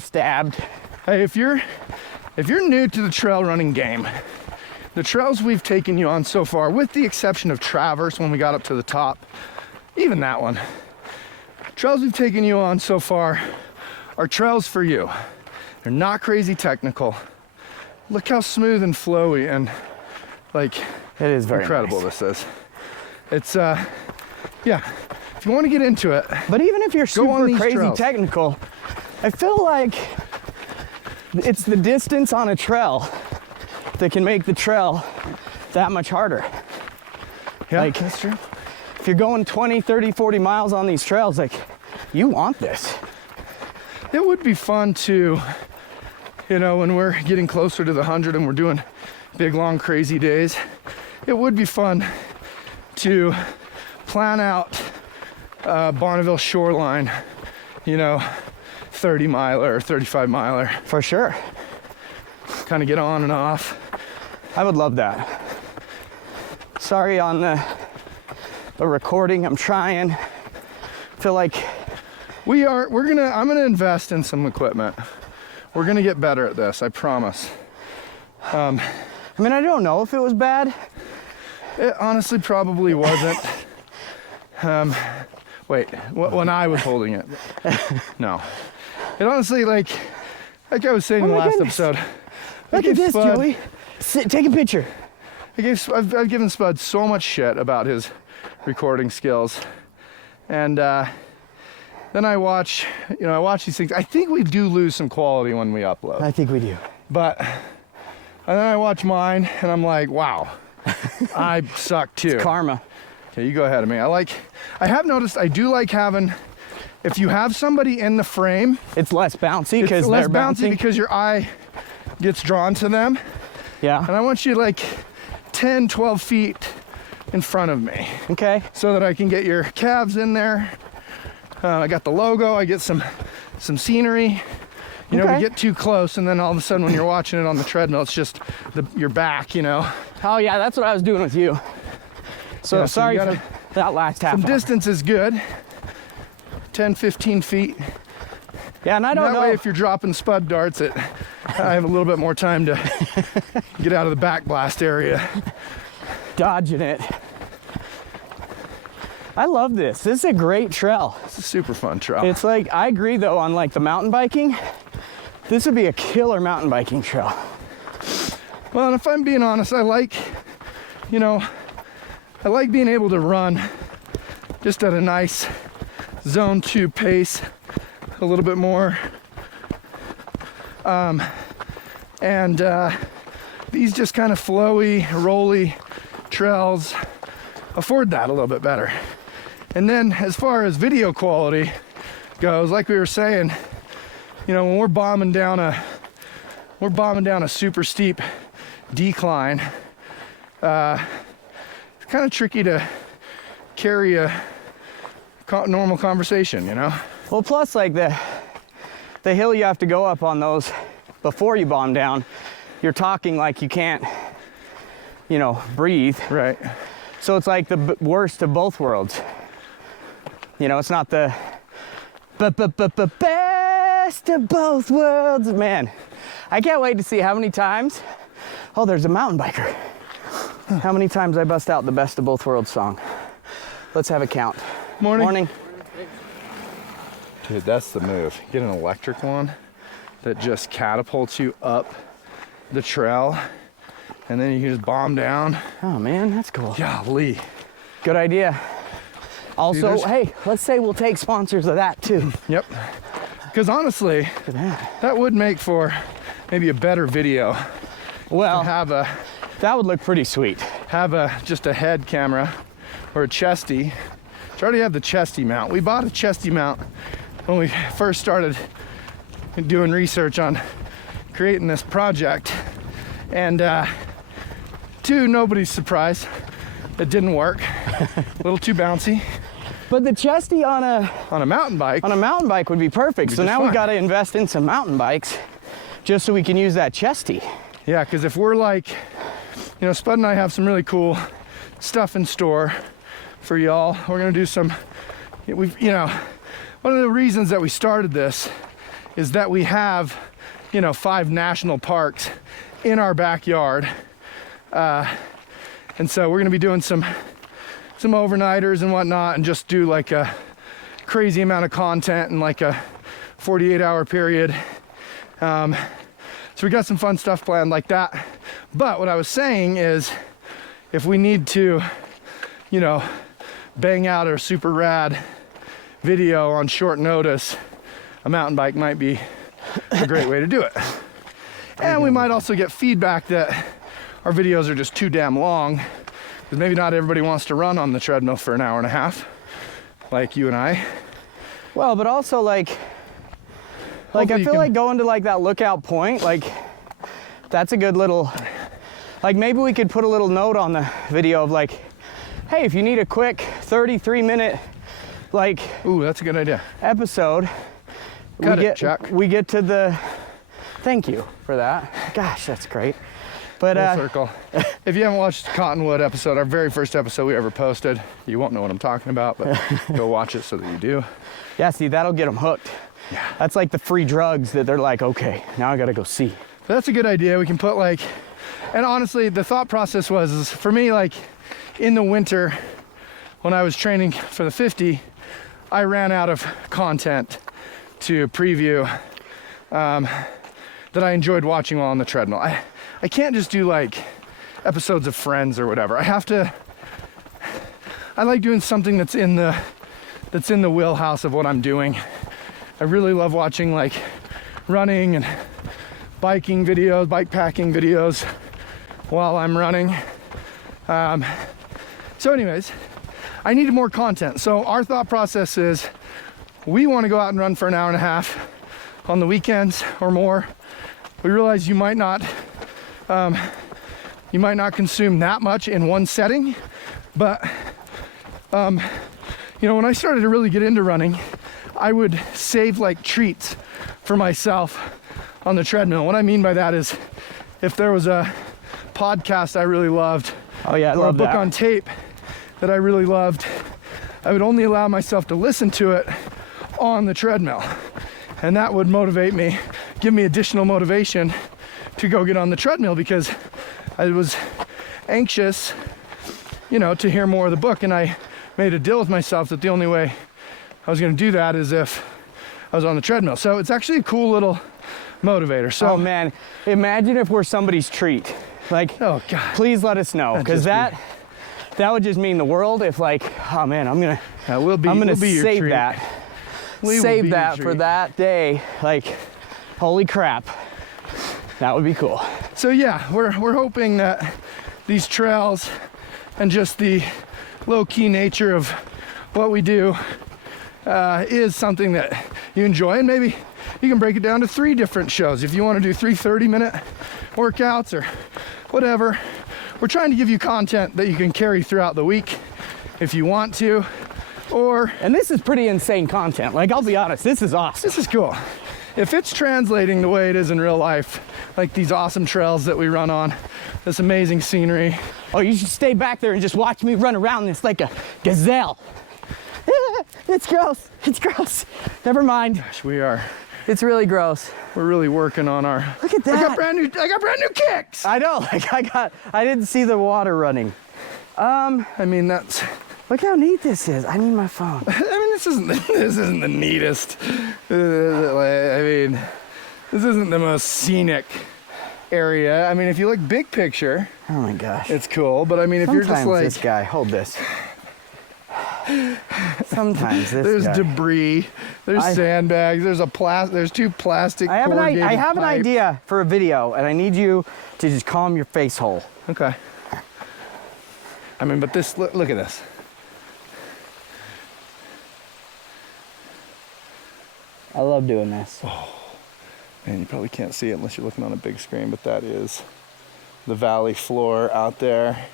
stabbed. Hey, if you're new to the trail running game, the trails we've taken you on so far, with the exception of Traverse when we got up to the top, even that one, trails we've taken you on so far are trails for you. They're not crazy technical. Look how smooth and flowy and like It is very incredible nice. this is. It's yeah. If you want to get into it, But even if you're Go on super these crazy trails. technical, I feel like it's the distance on a trail that can make the trail that much harder. yeah, Like- that's true. If you're going 20, 30, 40 miles on these trails, like you want this. It would be fun to, you know, when we're getting closer to the 100 and we're doing big, long, crazy days, it would be fun to plan out Bonneville shoreline, you know, 30 miler or 35 miler, For sure. kind of get on and off. I would love that. Sorry on the recording, I'm trying. Feel like I'm gonna invest in some equipment. We're gonna get better at this, I promise. I mean, I don't know if it was bad. It honestly probably wasn't. Wait, when I was holding it. No. It honestly, like I was saying in the Oh my last goodness. episode, I Look gave at this, Spud- Joey. Sit, take a picture. I've given Spud so much shit about his recording skills. And then I watch these things. I think we do lose some quality when we upload. I think we do. But and then I watch mine and I'm like, wow, I suck too. Karma. Okay, you go ahead of me. I have noticed I do like having, if you have somebody in the frame, It's less bouncy it's because less they're bouncy bouncing. because your eye gets drawn to them. Yeah. And I want you like 10, 12 feet in front of me Okay. so that I can get your calves in there. I got the logo, I get some scenery. You know, Okay. we get too close and then all of a sudden when you're watching it on the treadmill, it's just your back, you know. Oh yeah, that's what I was doing with you. So Yeah, so sorry you gotta- for that last half Some hour. distance is good. 10, 15 feet. Yeah, and I don't That know. way, if you're dropping spud darts, I have a little bit more time to get out of the back blast area. Dodging it. I love this. This is a great trail. It's a super fun trail. It's like, I agree though, on like the mountain biking, this would be a killer mountain biking trail. Well, and if I'm being honest, I like being able to run just at a nice zone 2 pace, a little bit more. These just kind of flowy, rolly trails afford that a little bit better. And then as far as video quality goes, like we were saying, you know, when we're bombing down a super steep decline, it's kind of tricky to carry a normal conversation, you know? Well, plus like the hill you have to go up on those before you bomb down, you're talking like you can't, you know, breathe. Right. So it's like the worst of both worlds. You know, it's not the Best of both worlds. Man, I can't wait to see how many times. Oh, there's a mountain biker. How many times I bust out the best of both worlds song. Let's have a count. Morning. Morning. Dude, that's the move. Get an electric one that just catapults you up the trail, and then you can just bomb down. Oh man, that's cool. Golly. Good idea. Also, Dude, hey, let's say we'll take sponsors of that too. Yep. Because honestly, Look at that. that would make for maybe a better video. Well, Have that would look pretty sweet. just a head camera or a chesty. I already have the chesty mount. We bought a chesty mount when we first started doing research on creating this project, and to nobody's surprise, it didn't work. A little too bouncy. But the chesty on On a mountain bike, a mountain bike would be perfect. Be So just now we fine. got to invest in some mountain bikes just so we can use that chesty. yeah, because if we're like, you know, Spud and I have some really cool stuff in store for y'all. We're gonna do some, one of the reasons that we started this is that we have, 5 national parks in our backyard. And so we're gonna be doing some overnighters and whatnot, and just do like a crazy amount of content in like a 48-hour period. So we got some fun stuff planned like that. But what I was saying is, if we need to, bang out a super rad video on short notice, a mountain bike might be a great way to do it. And we might also get feedback that our videos are just too damn long, because maybe not everybody wants to run on the treadmill for an hour and a half, like you and I. Well, but also like Hopefully I you feel can- like going to like that lookout point, like that's a good little, like maybe we could put a little note on the video of like, hey, if you need a quick 33-minute like Ooh, that's a good idea. episode, Cut it, Chuck. we get to the, thank you for that. Gosh, that's great. But Full circle. If you haven't watched the Cottonwood episode, our very first episode we ever posted, you won't know what I'm talking about, but go watch it so that you do. yeah, see, that'll get them hooked. Yeah. That's like the free drugs that they're like, okay, now I gotta go see. But that's a good idea. We can put like, and honestly, the thought process is for me, like in the winter when I was training for the 50, I ran out of content to preview that I enjoyed watching while on the treadmill. I can't just do like episodes of Friends or whatever. I like doing something that's in the wheelhouse of what I'm doing. I really love watching like running and biking videos, bike packing videos while I'm running. So anyways, I needed more content. So our thought process is we want to go out and run for an hour and a half on the weekends or more. We realize you might not consume that much in one setting, but when I started to really get into running, I would save like treats for myself on the treadmill. What I mean by that is, if there was a podcast I really loved, Oh yeah, I or a love book that. on tape that I really loved, I would only allow myself to listen to it on the treadmill. And that would motivate me, give me additional motivation to go get on the treadmill, because I was anxious, to hear more of the book. And I made a deal with myself that the only way I was going to do that is if I was on the treadmill. So it's actually a cool little motivator. So Oh man, imagine if we're somebody's treat. Like, oh God, please let us know, because just that would just mean the world if like, oh man, I'm gonna we'll be your save treat. that. We will Save be your that for treat. that day. Like, holy crap. That would be cool. So yeah, we're hoping that these trails and just the low-key nature of what we do is something that you enjoy, and maybe you can break it down to 3 different shows if you want to do 3 30-minute workouts or whatever. We're trying to give you content that you can carry throughout the week if you want to, or And this is pretty insane content. Like, I'll be honest, this is awesome. this is cool. If it's translating the way it is in real life, like these awesome trails that we run on, this amazing scenery. Oh, you should stay back there and just watch me run around this like a gazelle. It's gross. It's gross. Never mind. Gosh, we are. It's really gross. We're really working on our. Look at that. I got brand new kicks. I know. Like I didn't see the water running. I mean, that's. Look how neat this is. I need my phone. I mean, this isn't the neatest. I mean, this isn't the most scenic area. I mean, if you look big picture, Oh my gosh. it's cool. But I mean, if you're just like, this guy, hold this. Sometimes this there's guy. debris, there's sandbags, there's two plastic. I have an pipes. idea for a video, and I need you to just calm your face hole. Okay. I mean, but this look at this. I love doing this. Man, you probably can't see it unless you're looking on a big screen, but that is the valley floor out there.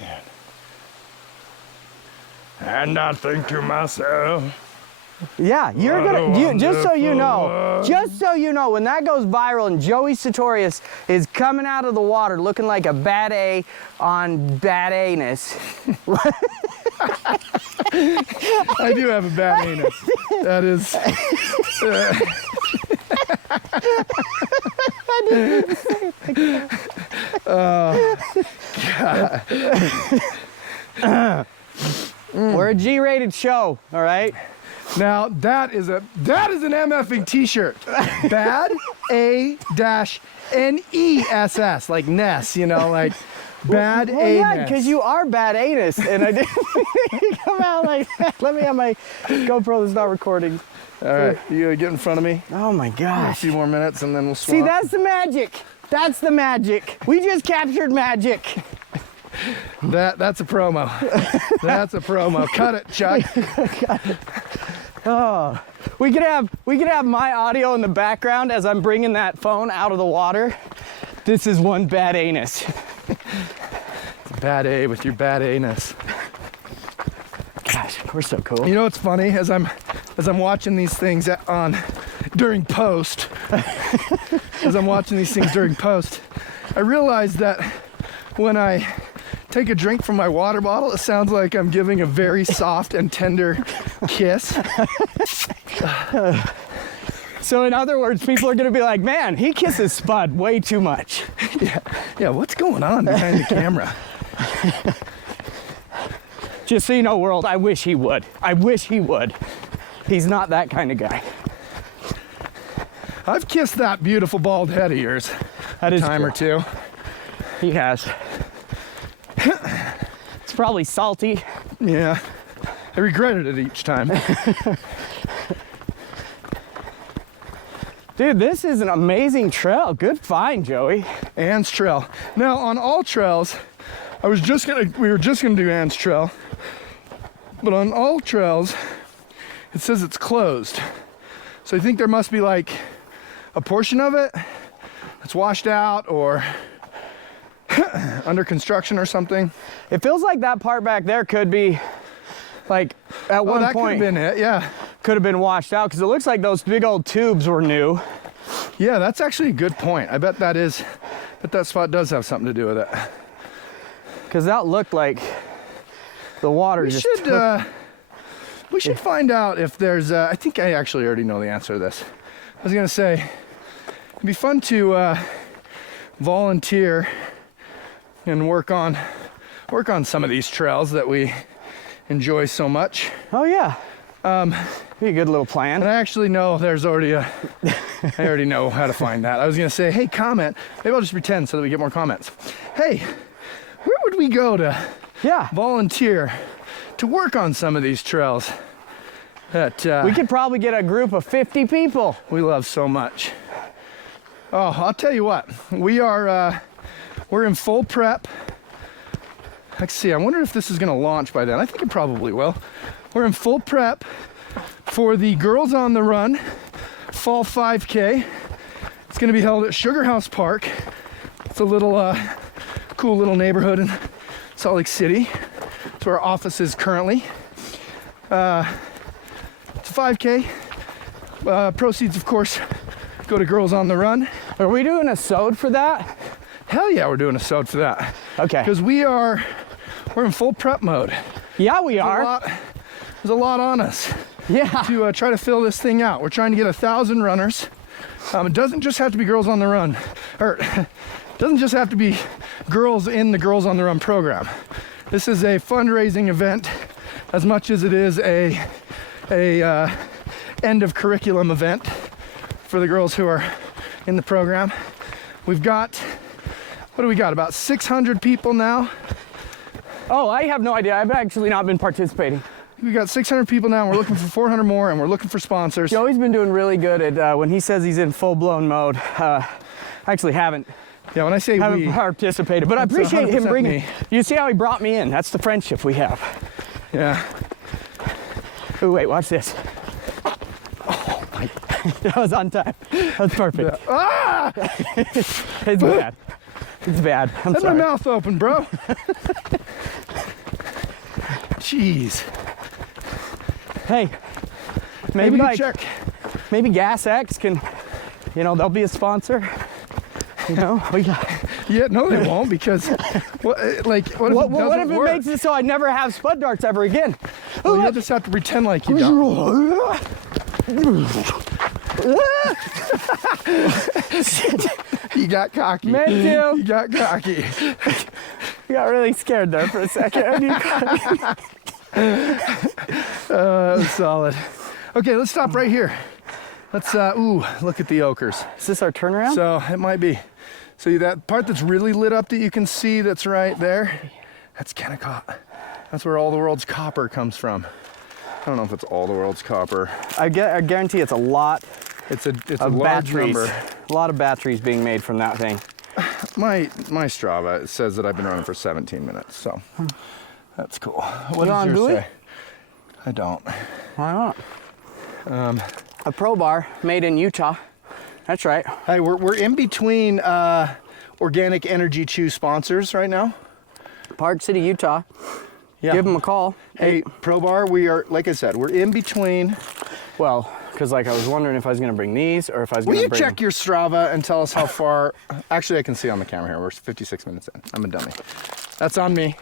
Man. And I think to myself, Yeah, you're what gonna. a Just so you wonderful know, when that goes viral and Joey Sartorius is coming out of the water looking like a bad A on bad anus. I do have a bad anus. That is. We're a G-rated show, all right? Now that is an MFing T-shirt. Bad A-N-E-S-S, like Ness, you know, like bad Well, anus. yeah, because you are bad anus, and I didn't come out like that. Let me have my GoPro that's not recording. All right, you gonna get in front of me? Oh my A gosh. few more minutes and then we'll swap. See, that's the magic. That's the magic. We just captured magic. That's a promo. That's a promo. Cut it, Chuck. Oh, we could have my audio in the background as I'm bringing that phone out of the water. This is one bad anus. Bad A with your bad anus. Gosh, we're so cool. You know what's funny? As I'm watching these things during post, I realize that when I take a drink from my water bottle, it sounds like I'm giving a very soft and tender kiss. So in other words, people are gonna be like, man, he kisses Spud way too much. Yeah, what's going on behind the camera? Just so you know, world, I wish he would. I wish he would. He's not that kind of guy. I've kissed that beautiful bald head of yours That is a time or two. He has. It's probably salty. Yeah, I regretted it each time. Dude, this is an amazing trail. Good find, Joey. Ann's Trail. Now, on all trails, we were just gonna do Ann's Trail, but on all trails, it says it's closed. So I think there must be like a portion of it that's washed out or under construction or something. It feels like that part back there could be, like, at one that point, could have been it, yeah. could have been washed out because it looks like those big old tubes were new. Yeah, that's actually a good point. I bet that spot does have something to do with it. Because that looked like the water We just should find out if there's, I think I actually already know the answer to this. I was gonna say, it'd be fun to volunteer and work on some of these trails that we enjoy so much. Oh yeah. Be a good little plan. And I actually know there's already I already know how to find that. I was gonna say, hey, comment. Maybe I'll just pretend so that we get more comments. Hey, where would we go to Yeah. volunteer to work on some of these trails that We could probably get a group of 50 people. we love so much? Oh, I'll tell you what. We're in full prep. Let's see. I wonder if this is gonna launch by then. I think it probably will. We're in full prep for the Girls on the Run Fall 5K. It's gonna be held at Sugar House Park. It's a little cool little neighborhood in Salt Lake City. It's where our office is currently. It's a 5K. Proceeds, of course, go to Girls on the Run. Are we doing a sode for that? Hell yeah, we're doing a sode for that. Okay. Because we're in full prep mode. Yeah, we are. There's a lot on us. to try to fill this thing out. We're trying to get 1,000 runners. It doesn't just have to be Girls on the Run, or it doesn't just have to be girls in the Girls on the Run program. This is a fundraising event as much as it is a end of curriculum event for the girls who are in the program. We've got, what do we got, about 600 people now? Oh, I have no idea. I've actually not been participating. We got 600 people now, and we're looking for 400 more, and we're looking for sponsors. Joey's been doing really good at when he says he's in full-blown mode. I actually haven't Yeah, when I say we, participated, but I That's appreciate him 100% bringing. me. You see how he brought me in? That's the friendship we have. yeah. Oh wait, watch this. Oh my! That was on time. That was perfect. Ah! It's bad. It's bad. I'm Had my sorry. mouth open, bro. Jeez. Hey, Maybe maybe you like check. maybe Gas X can, you know, they'll be a sponsor. You know, we got. Yeah, no, they won't because, like, what if What it if doesn't it work? makes it so I never have spud darts ever again? Well, you'll just have to pretend like you don't. You got cocky. Meant to. You got cocky. You got really scared there for a second. That was solid. Okay, let's stop right here. Let's, ooh, look at the ochres. Is this our turnaround? So it might be. So that part that's really lit up that you can see that's right there, that's Kennecott. That's where all the world's copper comes from. I don't know if it's all the world's copper. I guarantee it's a lot It's a of large batteries. number. A lot of batteries being made from that thing. My Strava says that I've been running for 17 minutes, so that's cool. What You does wanna yours do it? say? I don't. Why not? A Pro Bar made in Utah. That's right. Hey, we're in between Organic Energy Chew sponsors right now. Park City, Utah. Yeah. Give them a call. Hey, Pro Bar, we are, like I said, we're in between. Well, because like I was wondering if I was going to bring these or if I was Will going to you bring. check your Strava and tell us how far? Actually, I can see on the camera here. We're 56 minutes in. I'm a dummy. That's on me.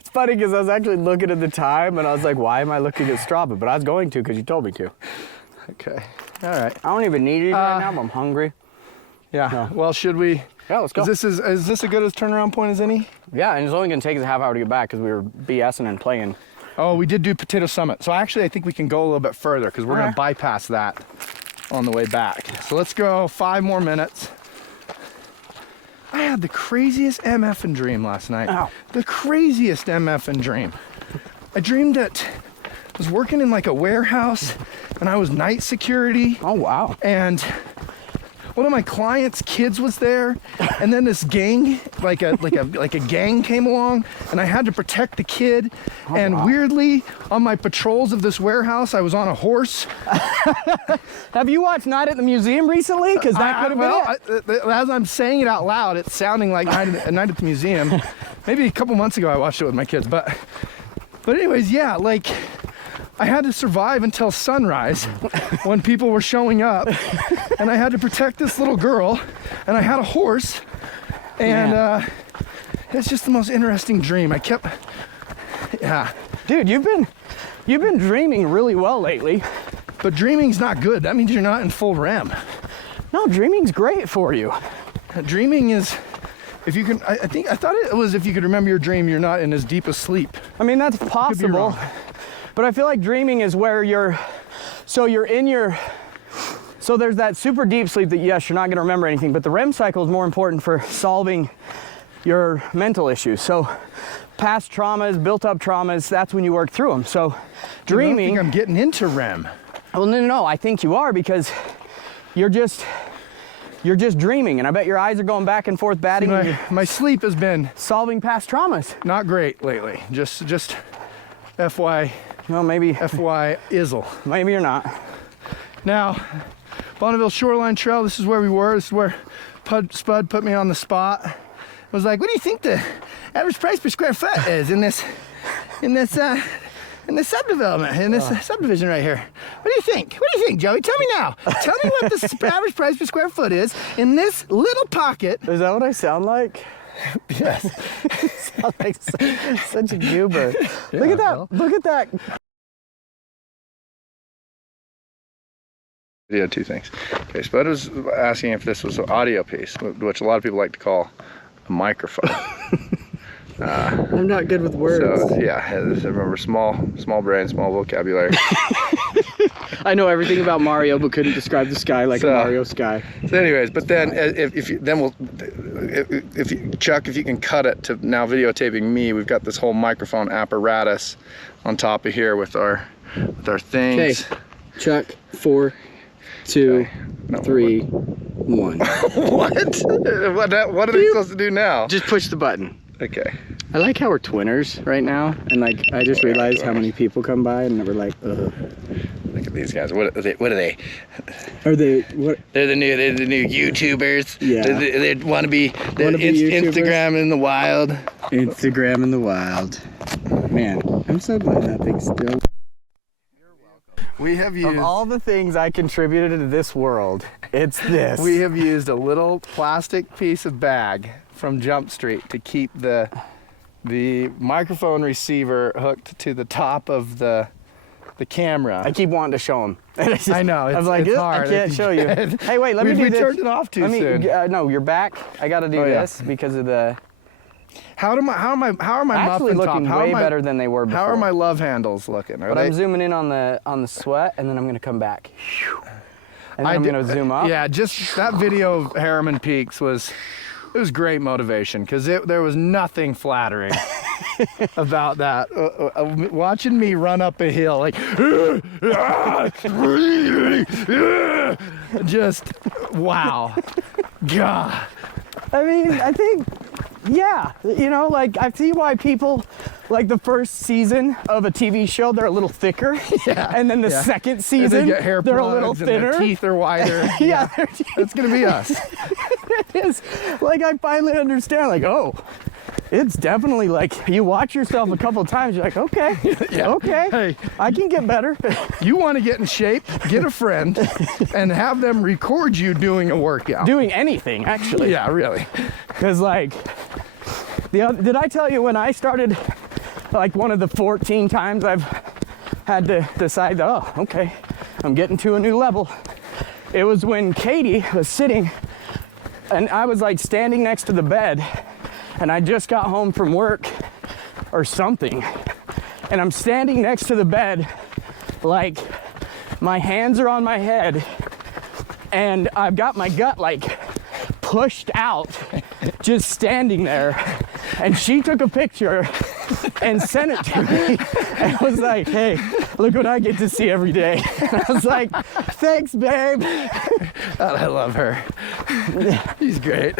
It's funny because I was actually looking at the time and I was like, why am I looking at Strava? But I was going to because you told me to. Okay. All right. I don't even need these right now, but I'm hungry. Yeah. No. Well, should we? Yeah, let's go. Is this as good as turnaround point as any? Yeah, and it's only going to take us a half hour to get back because we were BSing and playing. Oh, we did do Potato Summit. So actually, I think we can go a little bit further because we're going Okay. to bypass that on the way back. So let's go 5 more minutes. I had the craziest MFing dream last night. Ow. The craziest MFing dream. I dreamed that I was working in like a warehouse and I was night security. Oh, wow. And one of my clients' kids was there, and then this gang, like a gang came along, and I had to protect the kid. And wow. weirdly, on my patrols of this warehouse, I was on a horse. Have you watched Night at the Museum recently? Because that could have been it. As I'm saying it out loud, it's sounding like Night at the Museum. Maybe a couple months ago, I watched it with my kids, but anyways, yeah, like. I had to survive until sunrise when people were showing up, and I had to protect this little girl, and I had a horse, and it's just the most interesting dream. I kept, yeah. Dude, you've been dreaming really well lately. But dreaming's not good. That means you're not in full REM. No, dreaming's great for you. Dreaming is, if you can, I thought it was if you could remember your dream, you're not in as deep a sleep. I mean, that's possible. wrong. But I feel like dreaming is where so there's that super deep sleep that, yes, you're not going to remember anything, but the REM cycle is more important for solving your mental issues. So past traumas, built up traumas, that's when you work through them. So I don't dreaming, think I'm getting into REM. well, no, I think you are because you're just dreaming, and I bet your eyes are going back and forth batting and you're My sleep has been solving past traumas. not great lately. Just FY Well, maybe izzle. maybe you're not. Now, Bonneville Shoreline Trail, this is where we were. This is where Spud put me on the spot. Was like, what do you think the average price per square foot is in this subdevelopment, in this subdivision right here? What do you think? What do you think, Joey? Tell me now. Tell me what the average price per square foot is in this little pocket. Is that what I sound like? Yes. Sound like such a goober. Look at that. well. Look at that Video two things. Okay, Spud was asking if this was an audio piece, which a lot of people like to call a microphone. I'm not good with words. So yeah, remember, small brain, small vocabulary. I know everything about Mario, but couldn't describe the sky like a Mario sky. So anyways, but then if you Chuck, if you can cut it to now videotaping me, we've got this whole microphone apparatus on top of here with our things. Okay, Chuck, 4, 2, 3, 1. What are they supposed to do now? Just push the button. Okay. I like how we're twinners right now, and like I just realized how many people come by, and we're like, ugh. Look at these guys. What are they? Are they what? They're the new YouTubers. Yeah. They want to be Instagram in the wild. Instagram in the wild. Man, I'm so glad that thing's still. We have used, Of all the things I contributed to this world, it's this. we have used a little plastic piece of bag from Jump Street to keep the microphone receiver hooked to the top of the camera. I keep wanting to show him. I know. I was like, it's "Ugh, hard. I can't show you. Hey, wait, let me do we this. turned it off too soon. No, you're back. I got to do this because of the. How are my Actually muffin looking top? way better than they were before. How are my love handles looking? But I'm zooming in on the sweat, and then I'm gonna come back. And then I'm gonna zoom up. Yeah, just that video of Harriman Peaks was great motivation because there was nothing flattering about that. Watching me run up a hill like, just wow, God. I mean, I think, yeah, you know, like I see why people like the first season of a TV show, they're a little thicker. Yeah. And then the second season, they get hair they're a plugs little and thinner. their teeth are wider. Yeah. That's gonna be us. It is. Like I finally understand, like, oh, it's definitely like you watch yourself a couple times, you're like, okay, okay, Hey, I can get better. you want to get in shape, get a friend and have them record you doing a workout. Doing anything, actually. Yeah, really. Because like, did I tell you when I started, like one of the 14 times I've had to decide, oh, okay, I'm getting to a new level. It was when Katie was sitting and I was like standing next to the bed and I just got home from work or something. And I'm standing next to the bed, like my hands are on my head and I've got my gut like pushed out, just standing there. And she took a picture and sent it to me and was like, hey, look what I get to see every day. And I was like, thanks, babe. God, I love her. She's great.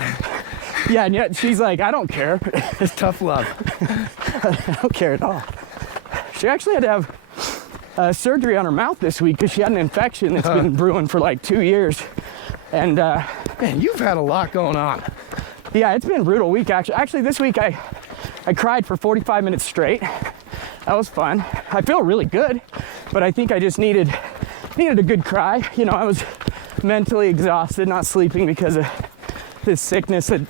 Yeah, and yet she's like, I don't care. It's tough love. I don't care at all. She actually had to have surgery on her mouth this week because she had an infection that's been brewing for like 2 years. And Man, you've had a lot going on. yeah, it's been a brutal week actually. Actually, this week I cried for 45 minutes straight. That was fun. I feel really good, but I think I just needed a good cry. You know, I was mentally exhausted, not sleeping because of this sickness that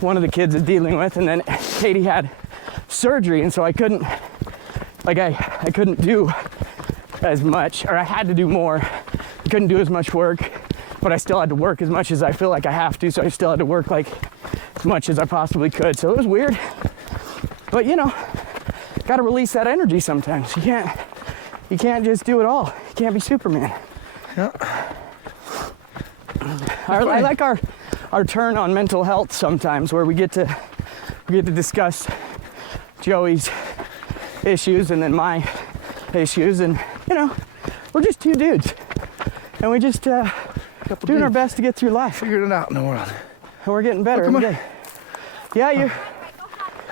one of the kids is dealing with, and then Katie had surgery, and so I couldn't, like I couldn't do as much, or I had to do more. I couldn't do as much work, but I still had to work as much as I feel like I have to, so I still had to work like as much as I possibly could. So it was weird, but you know, gotta release that energy sometimes. You can't just do it all. You can't be Superman. Yeah. I like our turn on mental health sometimes, where we get to discuss Joey's issues and then my issues, and you know, we're just two dudes, and we just doing our best to get through life. Figured it out in the world. And we're getting better every day. Yeah, you.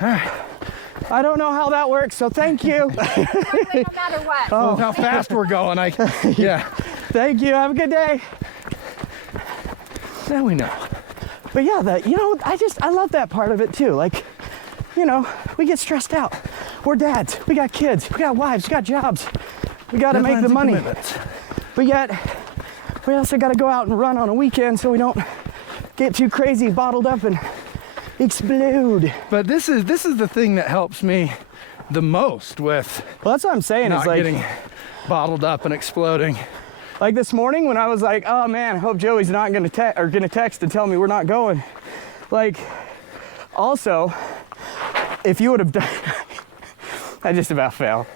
All right. I don't know how that works, so thank you. No matter what. Oh, how fast we're going. Yeah. Thank you. Have a good day. Now we know. But yeah, I love that part of it too. Like, you know, we get stressed out. We're dads. We got kids. We got wives. We got jobs. We got to make the money. But yet, we also got to go out and run on a weekend so we don't get too crazy, bottled up, and explode. But this is the thing that helps me the most with Well, that's what I'm saying. not Is like, getting bottled up and exploding. Like this morning when I was like, oh man, I hope Joey's not gonna text and tell me we're not going. Like, also, if you would have done, I just about fell.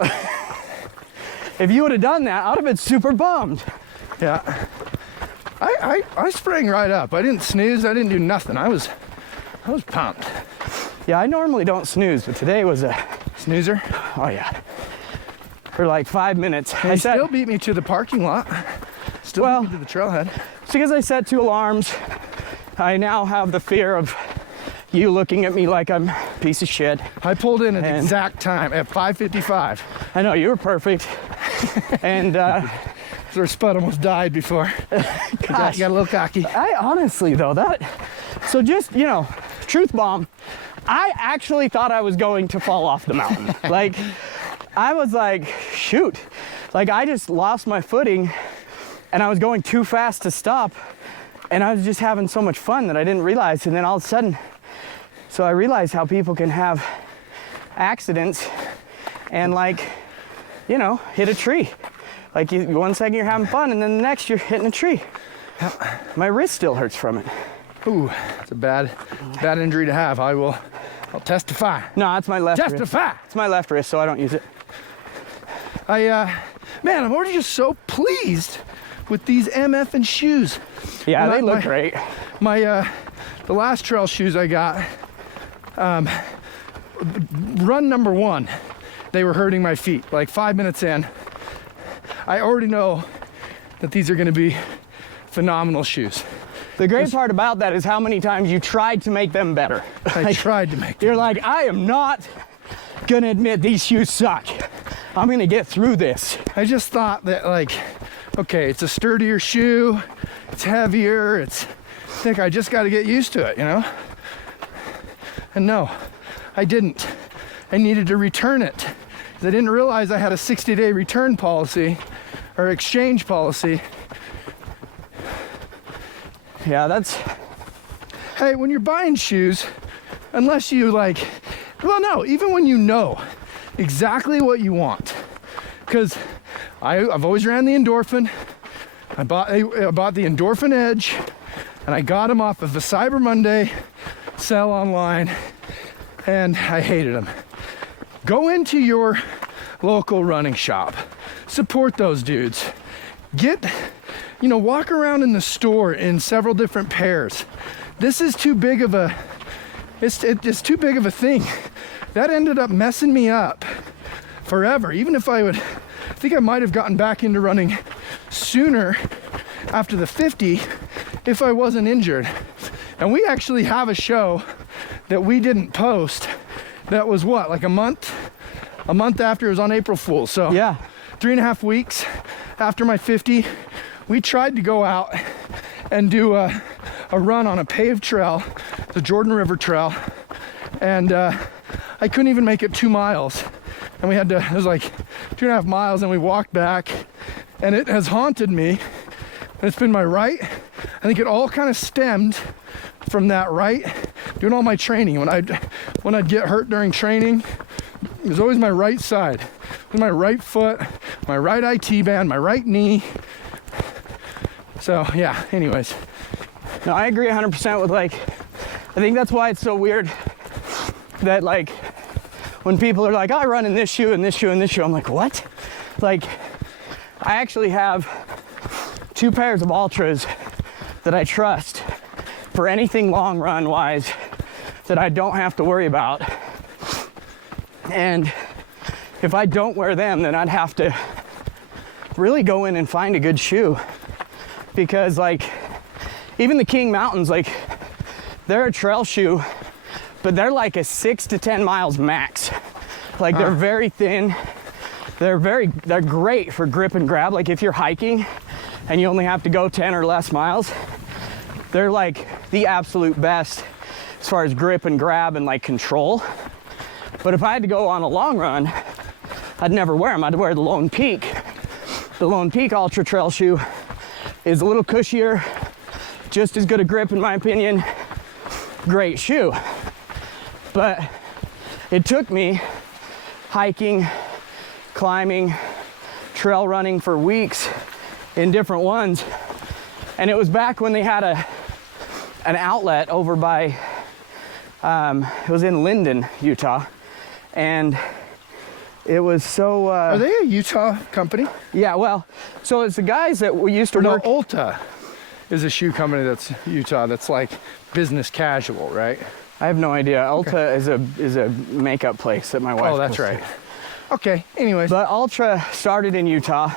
If you would have done that, I would have been super bummed. Yeah. I sprang right up. I didn't snooze. I didn't do nothing. I was pumped. Yeah, I normally don't snooze, but today was a Snoozer. oh yeah. For like 5 minutes. He still beat me to the parking lot. Still Well- beat me to the trailhead. It's because I set 2 alarms. I now have the fear of you looking at me like I'm a piece of shit. I pulled in at the And- exact time at 5:55. I know, you were perfect. And So our Spud almost died before. gosh, Got a little cocky. I honestly though, so just, you know, truth bomb, I actually thought I was going to fall off the mountain. Like, I was like, shoot. Like, I just lost my footing and I was going too fast to stop. And I was just having so much fun that I didn't realize. And then all of a sudden, so I realized how people can have accidents and, like, you know, hit a tree. Like, one second you're having fun and then the next you're hitting a tree. My wrist still hurts from it. Ooh, it's a bad injury to have. I'll testify. No, it's my left wrist. Testify. It's my left wrist, so I don't use it. Man, I'm already just so pleased with these MF shoes. Yeah, Well, they look my- great. The last trail shoes I got, run number 1, they were hurting my feet. Like 5 minutes in, I already know that these are gonna be phenomenal shoes. The great part about that is how many times you tried to make them better. I tried to make them. You're like, I am not gonna admit these shoes suck. I'm gonna get through this. I just thought that, like, okay, it's a sturdier shoe, it's heavier, I think I just got to get used to it, you know? And no, I didn't. I needed to return it. 'Cause I didn't realize I had a 60-day return policy or exchange policy. Yeah, that's, Hey, when you're buying shoes, unless you no, even when you know exactly what you want, because I've always ran the Endorphin. I bought the Endorphin Edge, and I got them off of the Cyber Monday sell online, and I hated them. Go into your local running shop, support those dudes. Walk around in the store in several different pairs. This is too big of a, it's too big of a thing. That ended up messing me up forever. Even if I think I might have gotten back into running sooner after the 50 if I wasn't injured. And we actually have a show that we didn't post that was like a month after it was on April Fool's. So yeah. 3.5 weeks after my 50, we tried to go out and do a run on a paved trail, the Jordan River Trail, and I couldn't even make it 2 miles. And it was like 2.5 miles, and we walked back, and it has haunted me. And it's been my right. I think it all kind of stemmed from that right, doing all my training. When I'd get hurt during training, it was always my right side. It was my right foot, my right IT band, my right knee. So yeah, anyways. No, I agree 100% with, like, I think that's why it's so weird that, like, when people are like, oh, I run in this shoe and this shoe and this shoe, I'm like, what? Like, I actually have 2 pairs of Ultras that I trust for anything long run wise that I don't have to worry about. And if I don't wear them, then I'd have to really go in and find a good shoe, because, like, even the King Mountains, like, they're a trail shoe, but they're like a 6 to 10 miles max. Like, they're very thin. They're great for grip and grab. Like, if you're hiking and you only have to go 10 or less miles, they're like the absolute best as far as grip and grab and, like, control. But if I had to go on a long run, I'd never wear them. I'd wear the Lone Peak. The Lone Peak Ultra Trail shoe is a little cushier, just as good a grip in my opinion. Great shoe. But it took me hiking, climbing, trail running for weeks in different ones. And it was back when they had an outlet over by, it was in Linden, Utah. And it was so... Are they a Utah company? Yeah, well, so it's the guys that we used to No, work... Ulta is a shoe company that's Utah that's like business casual, right? I have no idea. Ulta is a makeup place that my wife Oh, that's goes to. right. Okay, anyways. But Ultra started in Utah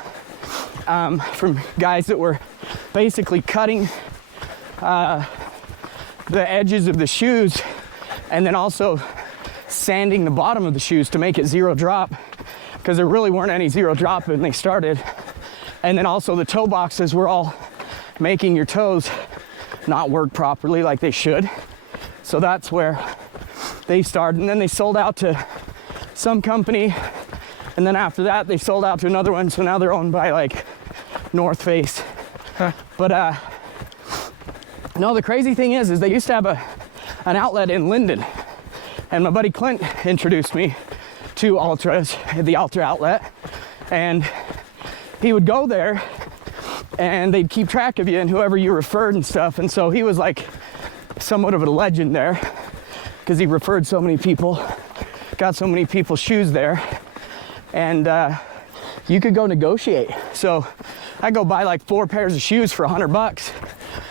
from guys that were basically cutting the edges of the shoes and then also sanding the bottom of the shoes to make it zero drop, because there really weren't any zero drop when they started. And then also the toe boxes were all making your toes not work properly like they should. So that's where they started. And then they sold out to some company. And then after that, they sold out to another one. So now they're owned by like North Face. But no, the crazy thing is they used to have an outlet in Linden. And my buddy Clint introduced me to Ultras, the Ultra outlet. And he would go there and they'd keep track of you and whoever you referred and stuff. And so he was like somewhat of a legend there because he referred so many people, got so many people's shoes there. And you could go negotiate. So I go buy like 4 pairs of shoes for $100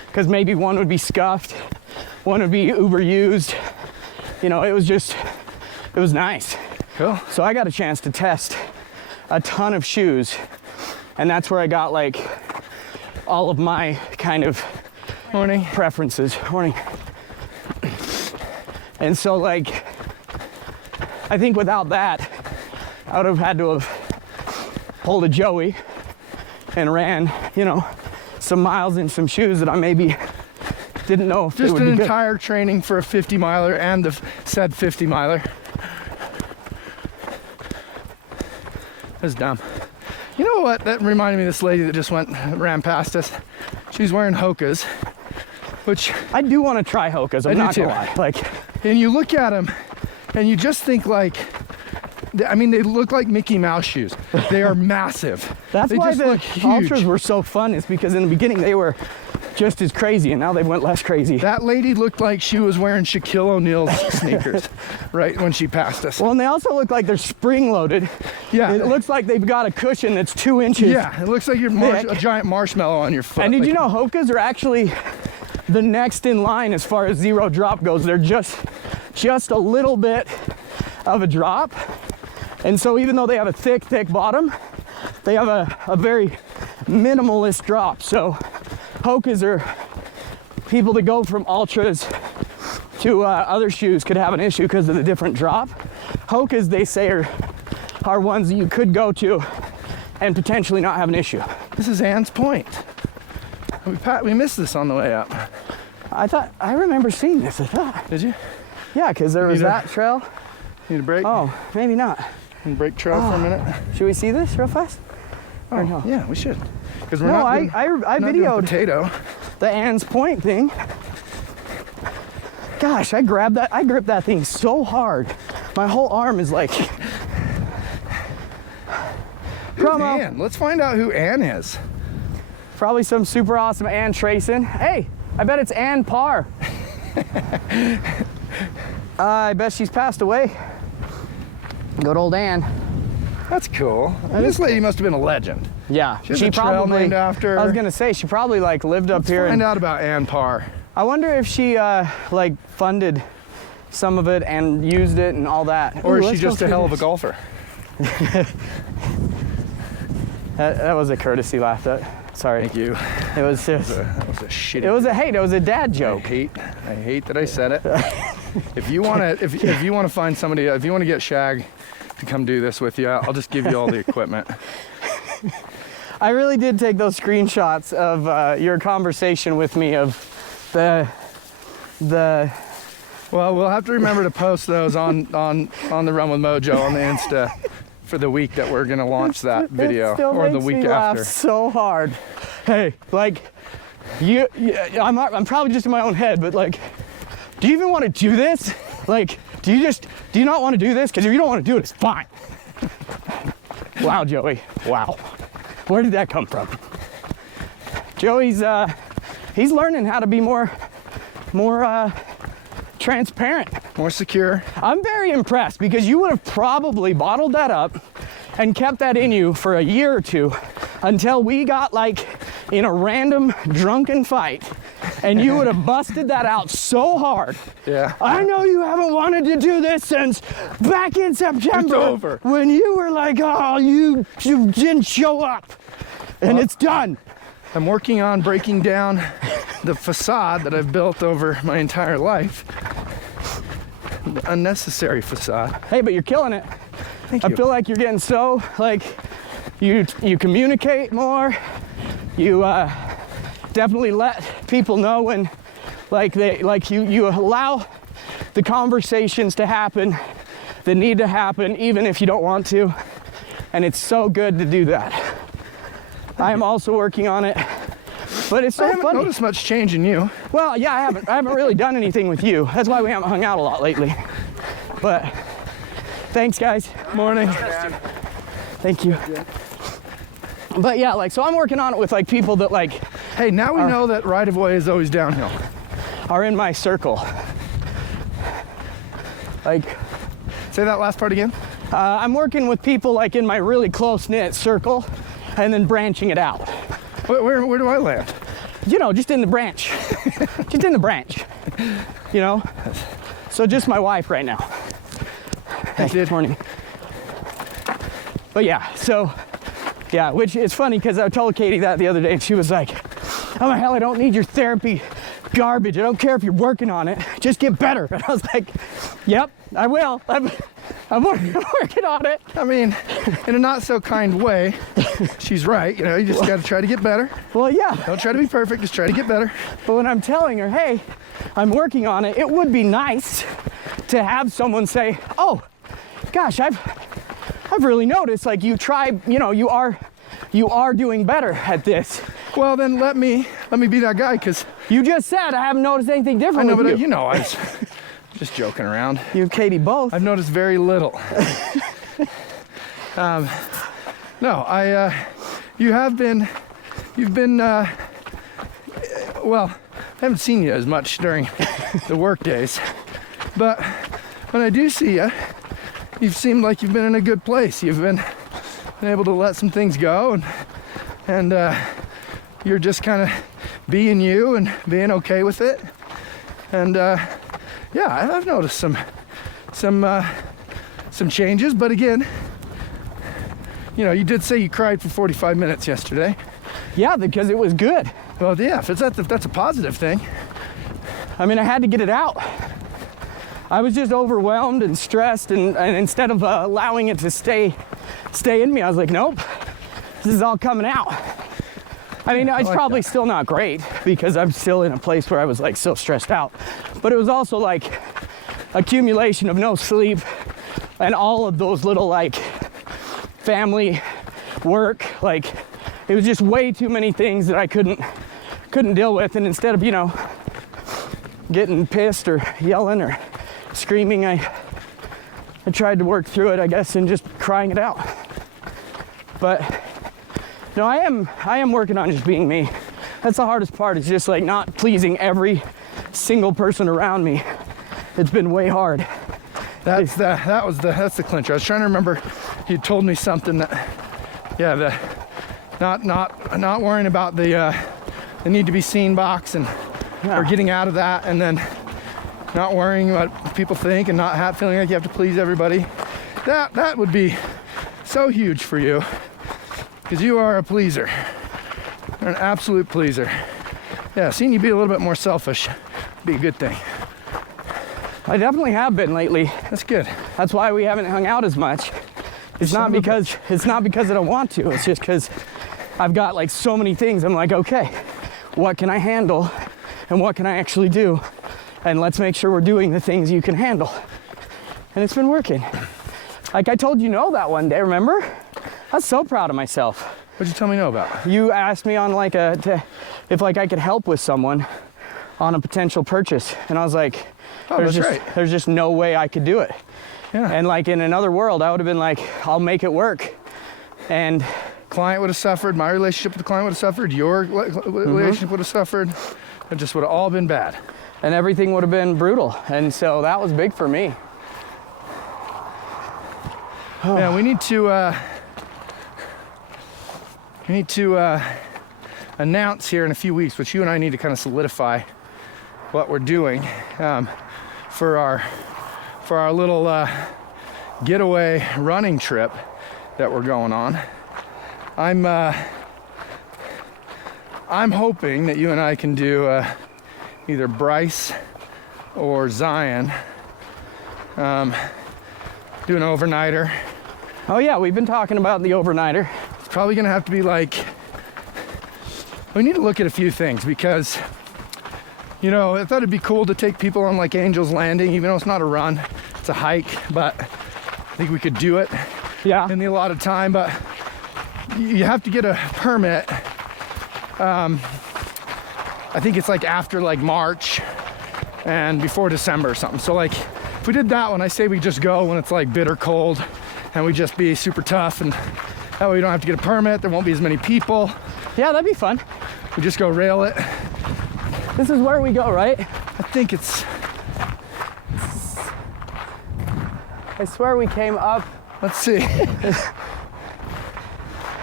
because maybe one would be scuffed, one would be uber used. You know, it was nice. Cool. So I got a chance to test a ton of shoes, and that's where I got like all of my kind of Morning. preferences. Morning. And so like, I think without that, I would have had to have pulled a Joey and ran, you know, some miles in some shoes that I maybe didn't know if they Just would an be good. entire training for a 50 miler and the said 50 miler. That's dumb. You know what? That reminded me of this lady that just ran past us. She's wearing Hoka's, which, I do want to try Hoka's, I'm I do not gonna too. lie. Like, and you look at them and you just think like, I mean, they look like Mickey Mouse shoes. They are massive. that's they why just the look huge. Ultras were so fun, is because in the beginning they were just as crazy and now they went less crazy. That lady looked like she was wearing Shaquille O'Neal's sneakers right when she passed us. Well, and they also look like they're spring loaded. Yeah. It looks like they've got a cushion that's 2 inches. Yeah, it looks like you're thick. a giant marshmallow on your foot. And did Like, you know Hoka's are actually the next in line as far as zero drop goes? They're just a little bit of a drop. And so even though they have a thick bottom, they have a very minimalist drop. So Hoka's are people that go from Ultras to other shoes could have an issue because of the different drop. Hoka's, they say, are ones that you could go to and potentially not have an issue. This is Ann's Point. We missed this on the way up. I remember seeing this, I thought. Did you? Yeah, because there was Need a- that trail. Need a break? Oh, maybe not. Need a break trail for a minute? Should we see this real fast? Or no? Yeah, we should. Because we're No, not I doing, not doing videoed potato. the Ann's Point thing. Gosh, I gripped that thing so hard. My whole arm is like... Who's Promo. Ann? Let's find out who Ann is. Probably some super awesome Ann Trayson. Hey, I bet it's Ann Parr. I bet she's passed away. Good old Ann. That's cool. This lady must have been a legend. Yeah, She has a trail named after I was her. gonna say she probably like lived up here. Find And out about Ann Parr. I wonder if she like funded some of it and used it and all that. Or Ooh, is she let's go just a through hell of a this. golfer? That was a courtesy laugh. Sorry. Thank you. It was just. That was a shitty. It was a dad joke. I hate that I said it. If you wanna find somebody, if you wanna get Shag to come do this with you, I'll just give you all the equipment. I really did take those screenshots of your conversation with me of the. Well, we'll have to remember to post those on the Run with Mojo on the Insta for the week that we're gonna launch that video, It still or the makes week me laugh after. so hard. Hey, like, I'm probably just in my own head, but like, do you even want to do this? Like, do you not want to do this? Because if you don't want to do it, it's fine. Wow, Joey. Wow. Where did that come from? Joey's he's learning how to be more transparent. More secure. I'm very impressed because you would have probably bottled that up and kept that in you for a year or two until we got like in a random drunken fight, and you would have busted that out so hard. Yeah. I know you haven't wanted to do this since back in September. It's over. When you were like, oh, you didn't show up. And it's done. I'm working on breaking down the facade that I've built over my entire life. The unnecessary facade. Hey, but you're killing it. Thank I you. feel like you're getting so, like, you communicate more. You definitely let people know when, like, you allow the conversations to happen that need to happen, even if you don't want to. And it's so good to do that. I am also working on it, but it's so I haven't funny. noticed much change in you. Well, yeah, I haven't really done anything with you. That's why we haven't hung out a lot lately. But thanks, guys. Morning. Thank you. But yeah, like, so I'm working on it with like people that like Hey, now we know that right of way is always downhill. are in my circle. Like, Say that last part again. I'm working with people like in my really close knit circle, and then branching it out. Where do I land? You know, just in the branch. Just in the branch. You know? So just my wife right now. Hey, Good morning. But yeah, so, yeah, which is funny because I told Katie that the other day and she was like, oh my hell, I don't need your therapy garbage. I don't care if you're working on it. Just get better. And I was like, yep, I will. I'm working on it. I mean, in a not so kind way, she's right. You know, you just got to try to get better. Well, yeah. Don't try to be perfect, just try to get better. But when I'm telling her, hey, I'm working on it, it would be nice to have someone say, oh, gosh, I've really noticed, like, you try, you know, you are doing better at this. Well, then let me be that guy, because You just said I haven't noticed anything I different know, with but you. you know, I was just joking around. You and Katie both. I've noticed very little. You've been, well, I haven't seen you as much during the work days, but when I do see you, you've seemed like you've been in a good place. You've been able to let some things go, and you're just kind of being you and being okay with it. And yeah, I've noticed some changes, but again, you know, you did say you cried for 45 minutes yesterday. Yeah, because it was good. Well, yeah, if that's a positive thing. I mean, I had to get it out. I was just overwhelmed and stressed, and instead of allowing it to stay in me, I was like, nope, this is all coming out. I mean, it's like probably that. still not great because I'm still in a place where I was like so stressed out, but it was also like accumulation of no sleep and all of those little like family, work, like it was just way too many things that I couldn't deal with. And instead of, you know, getting pissed or yelling or screaming, I tried to work through it, I guess, and just crying it out. But no, I am working on just being me. That's the hardest part, is just like not pleasing every single person around me. It's been way hard. That's the clincher. I was trying to remember, you told me something that, yeah, not worrying about the need to be seen box and or getting out of that, and then not worrying what people think and not feeling like you have to please everybody. That would be so huge for you, because you are a pleaser. You're an absolute pleaser. Yeah, seeing you be a little bit more selfish would be a good thing. I definitely have been lately. That's good. That's why we haven't hung out as much. It's not because I don't want to. It's just because I've got like so many things. I'm like, okay, what can I handle and what can I actually do? And let's make sure we're doing the things you can handle. And it's been working. Like I told you no that one day, remember? I was so proud of myself. What'd you tell me no about? You asked me on like if I could help with someone on a potential purchase. And I was like, there's just no way I could do it. Yeah. And like in another world, I would have been like, I'll make it work. And client would have suffered, my relationship with the client would have suffered, your relationship would have suffered. It just would have all been bad. And everything would have been brutal. And so that was big for me. Yeah, we need to announce here in a few weeks, which you and I need to kind of solidify what we're doing for our little getaway running trip that we're going on. I'm hoping that you and I can do either Bryce or Zion do an overnighter. Oh yeah, we've been talking about the overnighter. It's probably gonna have to be like, we need to look at a few things because, you know, I thought it'd be cool to take people on like Angel's Landing, even though it's not a run, it's a hike, but I think we could do it in the allotted time, but you have to get a permit. I think it's like after like March and before December or something. So like, if we did that one, I say we just go when it's like bitter cold and we just be super tough, and that way we don't have to get a permit, there won't be as many people. Yeah, that'd be fun. We just go rail it. This is where we go, right? I think it's, I swear we came up. let's see.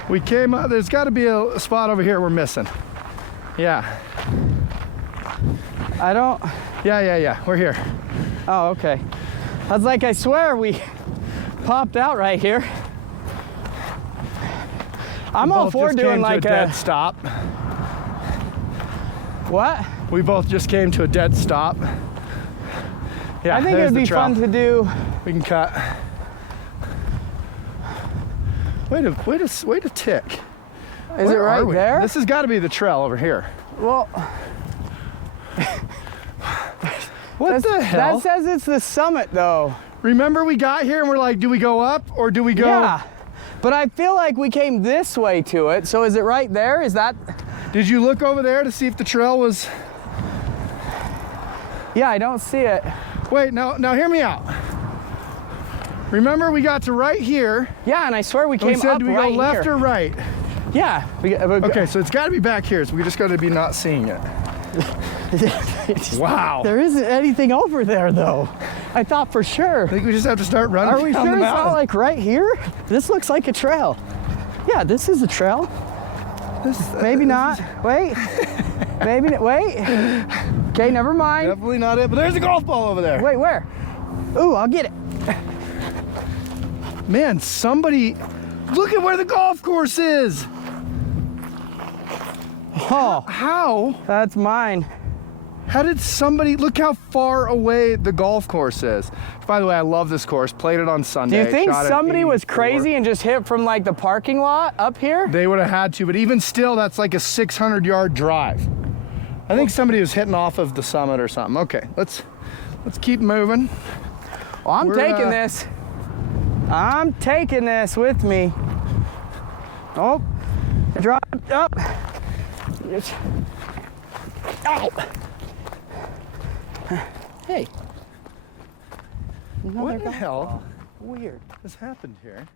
We came up, there's gotta be a spot over here we're missing. Yeah. I don't. Yeah, we're here. Oh, okay. I was like, I swear we popped out right here. I'm all for doing like a dead stop. What? We both just came to a dead stop. Yeah, I think there's it'd the be trail. fun to do. We can cut. Way to tick. Is Where it right are we? there? This has got to be the trail over here. Well, What the hell? that says it's the summit though. Remember we got here and we're like, do we go up or do we go? Yeah, but I feel like we came this way to it. So is it right there? Is that? Did you look over there to see if the trail was? Yeah, I don't see it. Wait, now hear me out. Remember we got to right here. Yeah, and I swear we And came we said, up do we right go left here. or right? Yeah. Okay, so it's got to be back here. So we just got to be not seeing it. Wow. There isn't anything over there though. I thought for sure. I think we just have to start running. Are we down sure the it's not mountain. like right here? This looks like a trail. Yeah, this is a trail. Maybe not. Wait. Maybe not. Wait. Okay, never mind. Definitely not it, but there's a golf ball over there. Wait, where? Ooh, I'll get it. Man, somebody, look at where the golf course is. Oh, How? that's mine. How did somebody, look how far away the golf course is. By the way, I love this course. Played it on Do Sunday. you think shot at somebody was 84. crazy and just hit from like the parking lot up here? They would have had to, but even still, that's like a 600-yard drive. I think somebody was hitting off of the summit or something. Okay, let's keep moving. Well, I'm We're, taking this. I'm taking this with me. Oh, I dropped up. Yes. Ow. Hey. What the hell Weird. has happened here?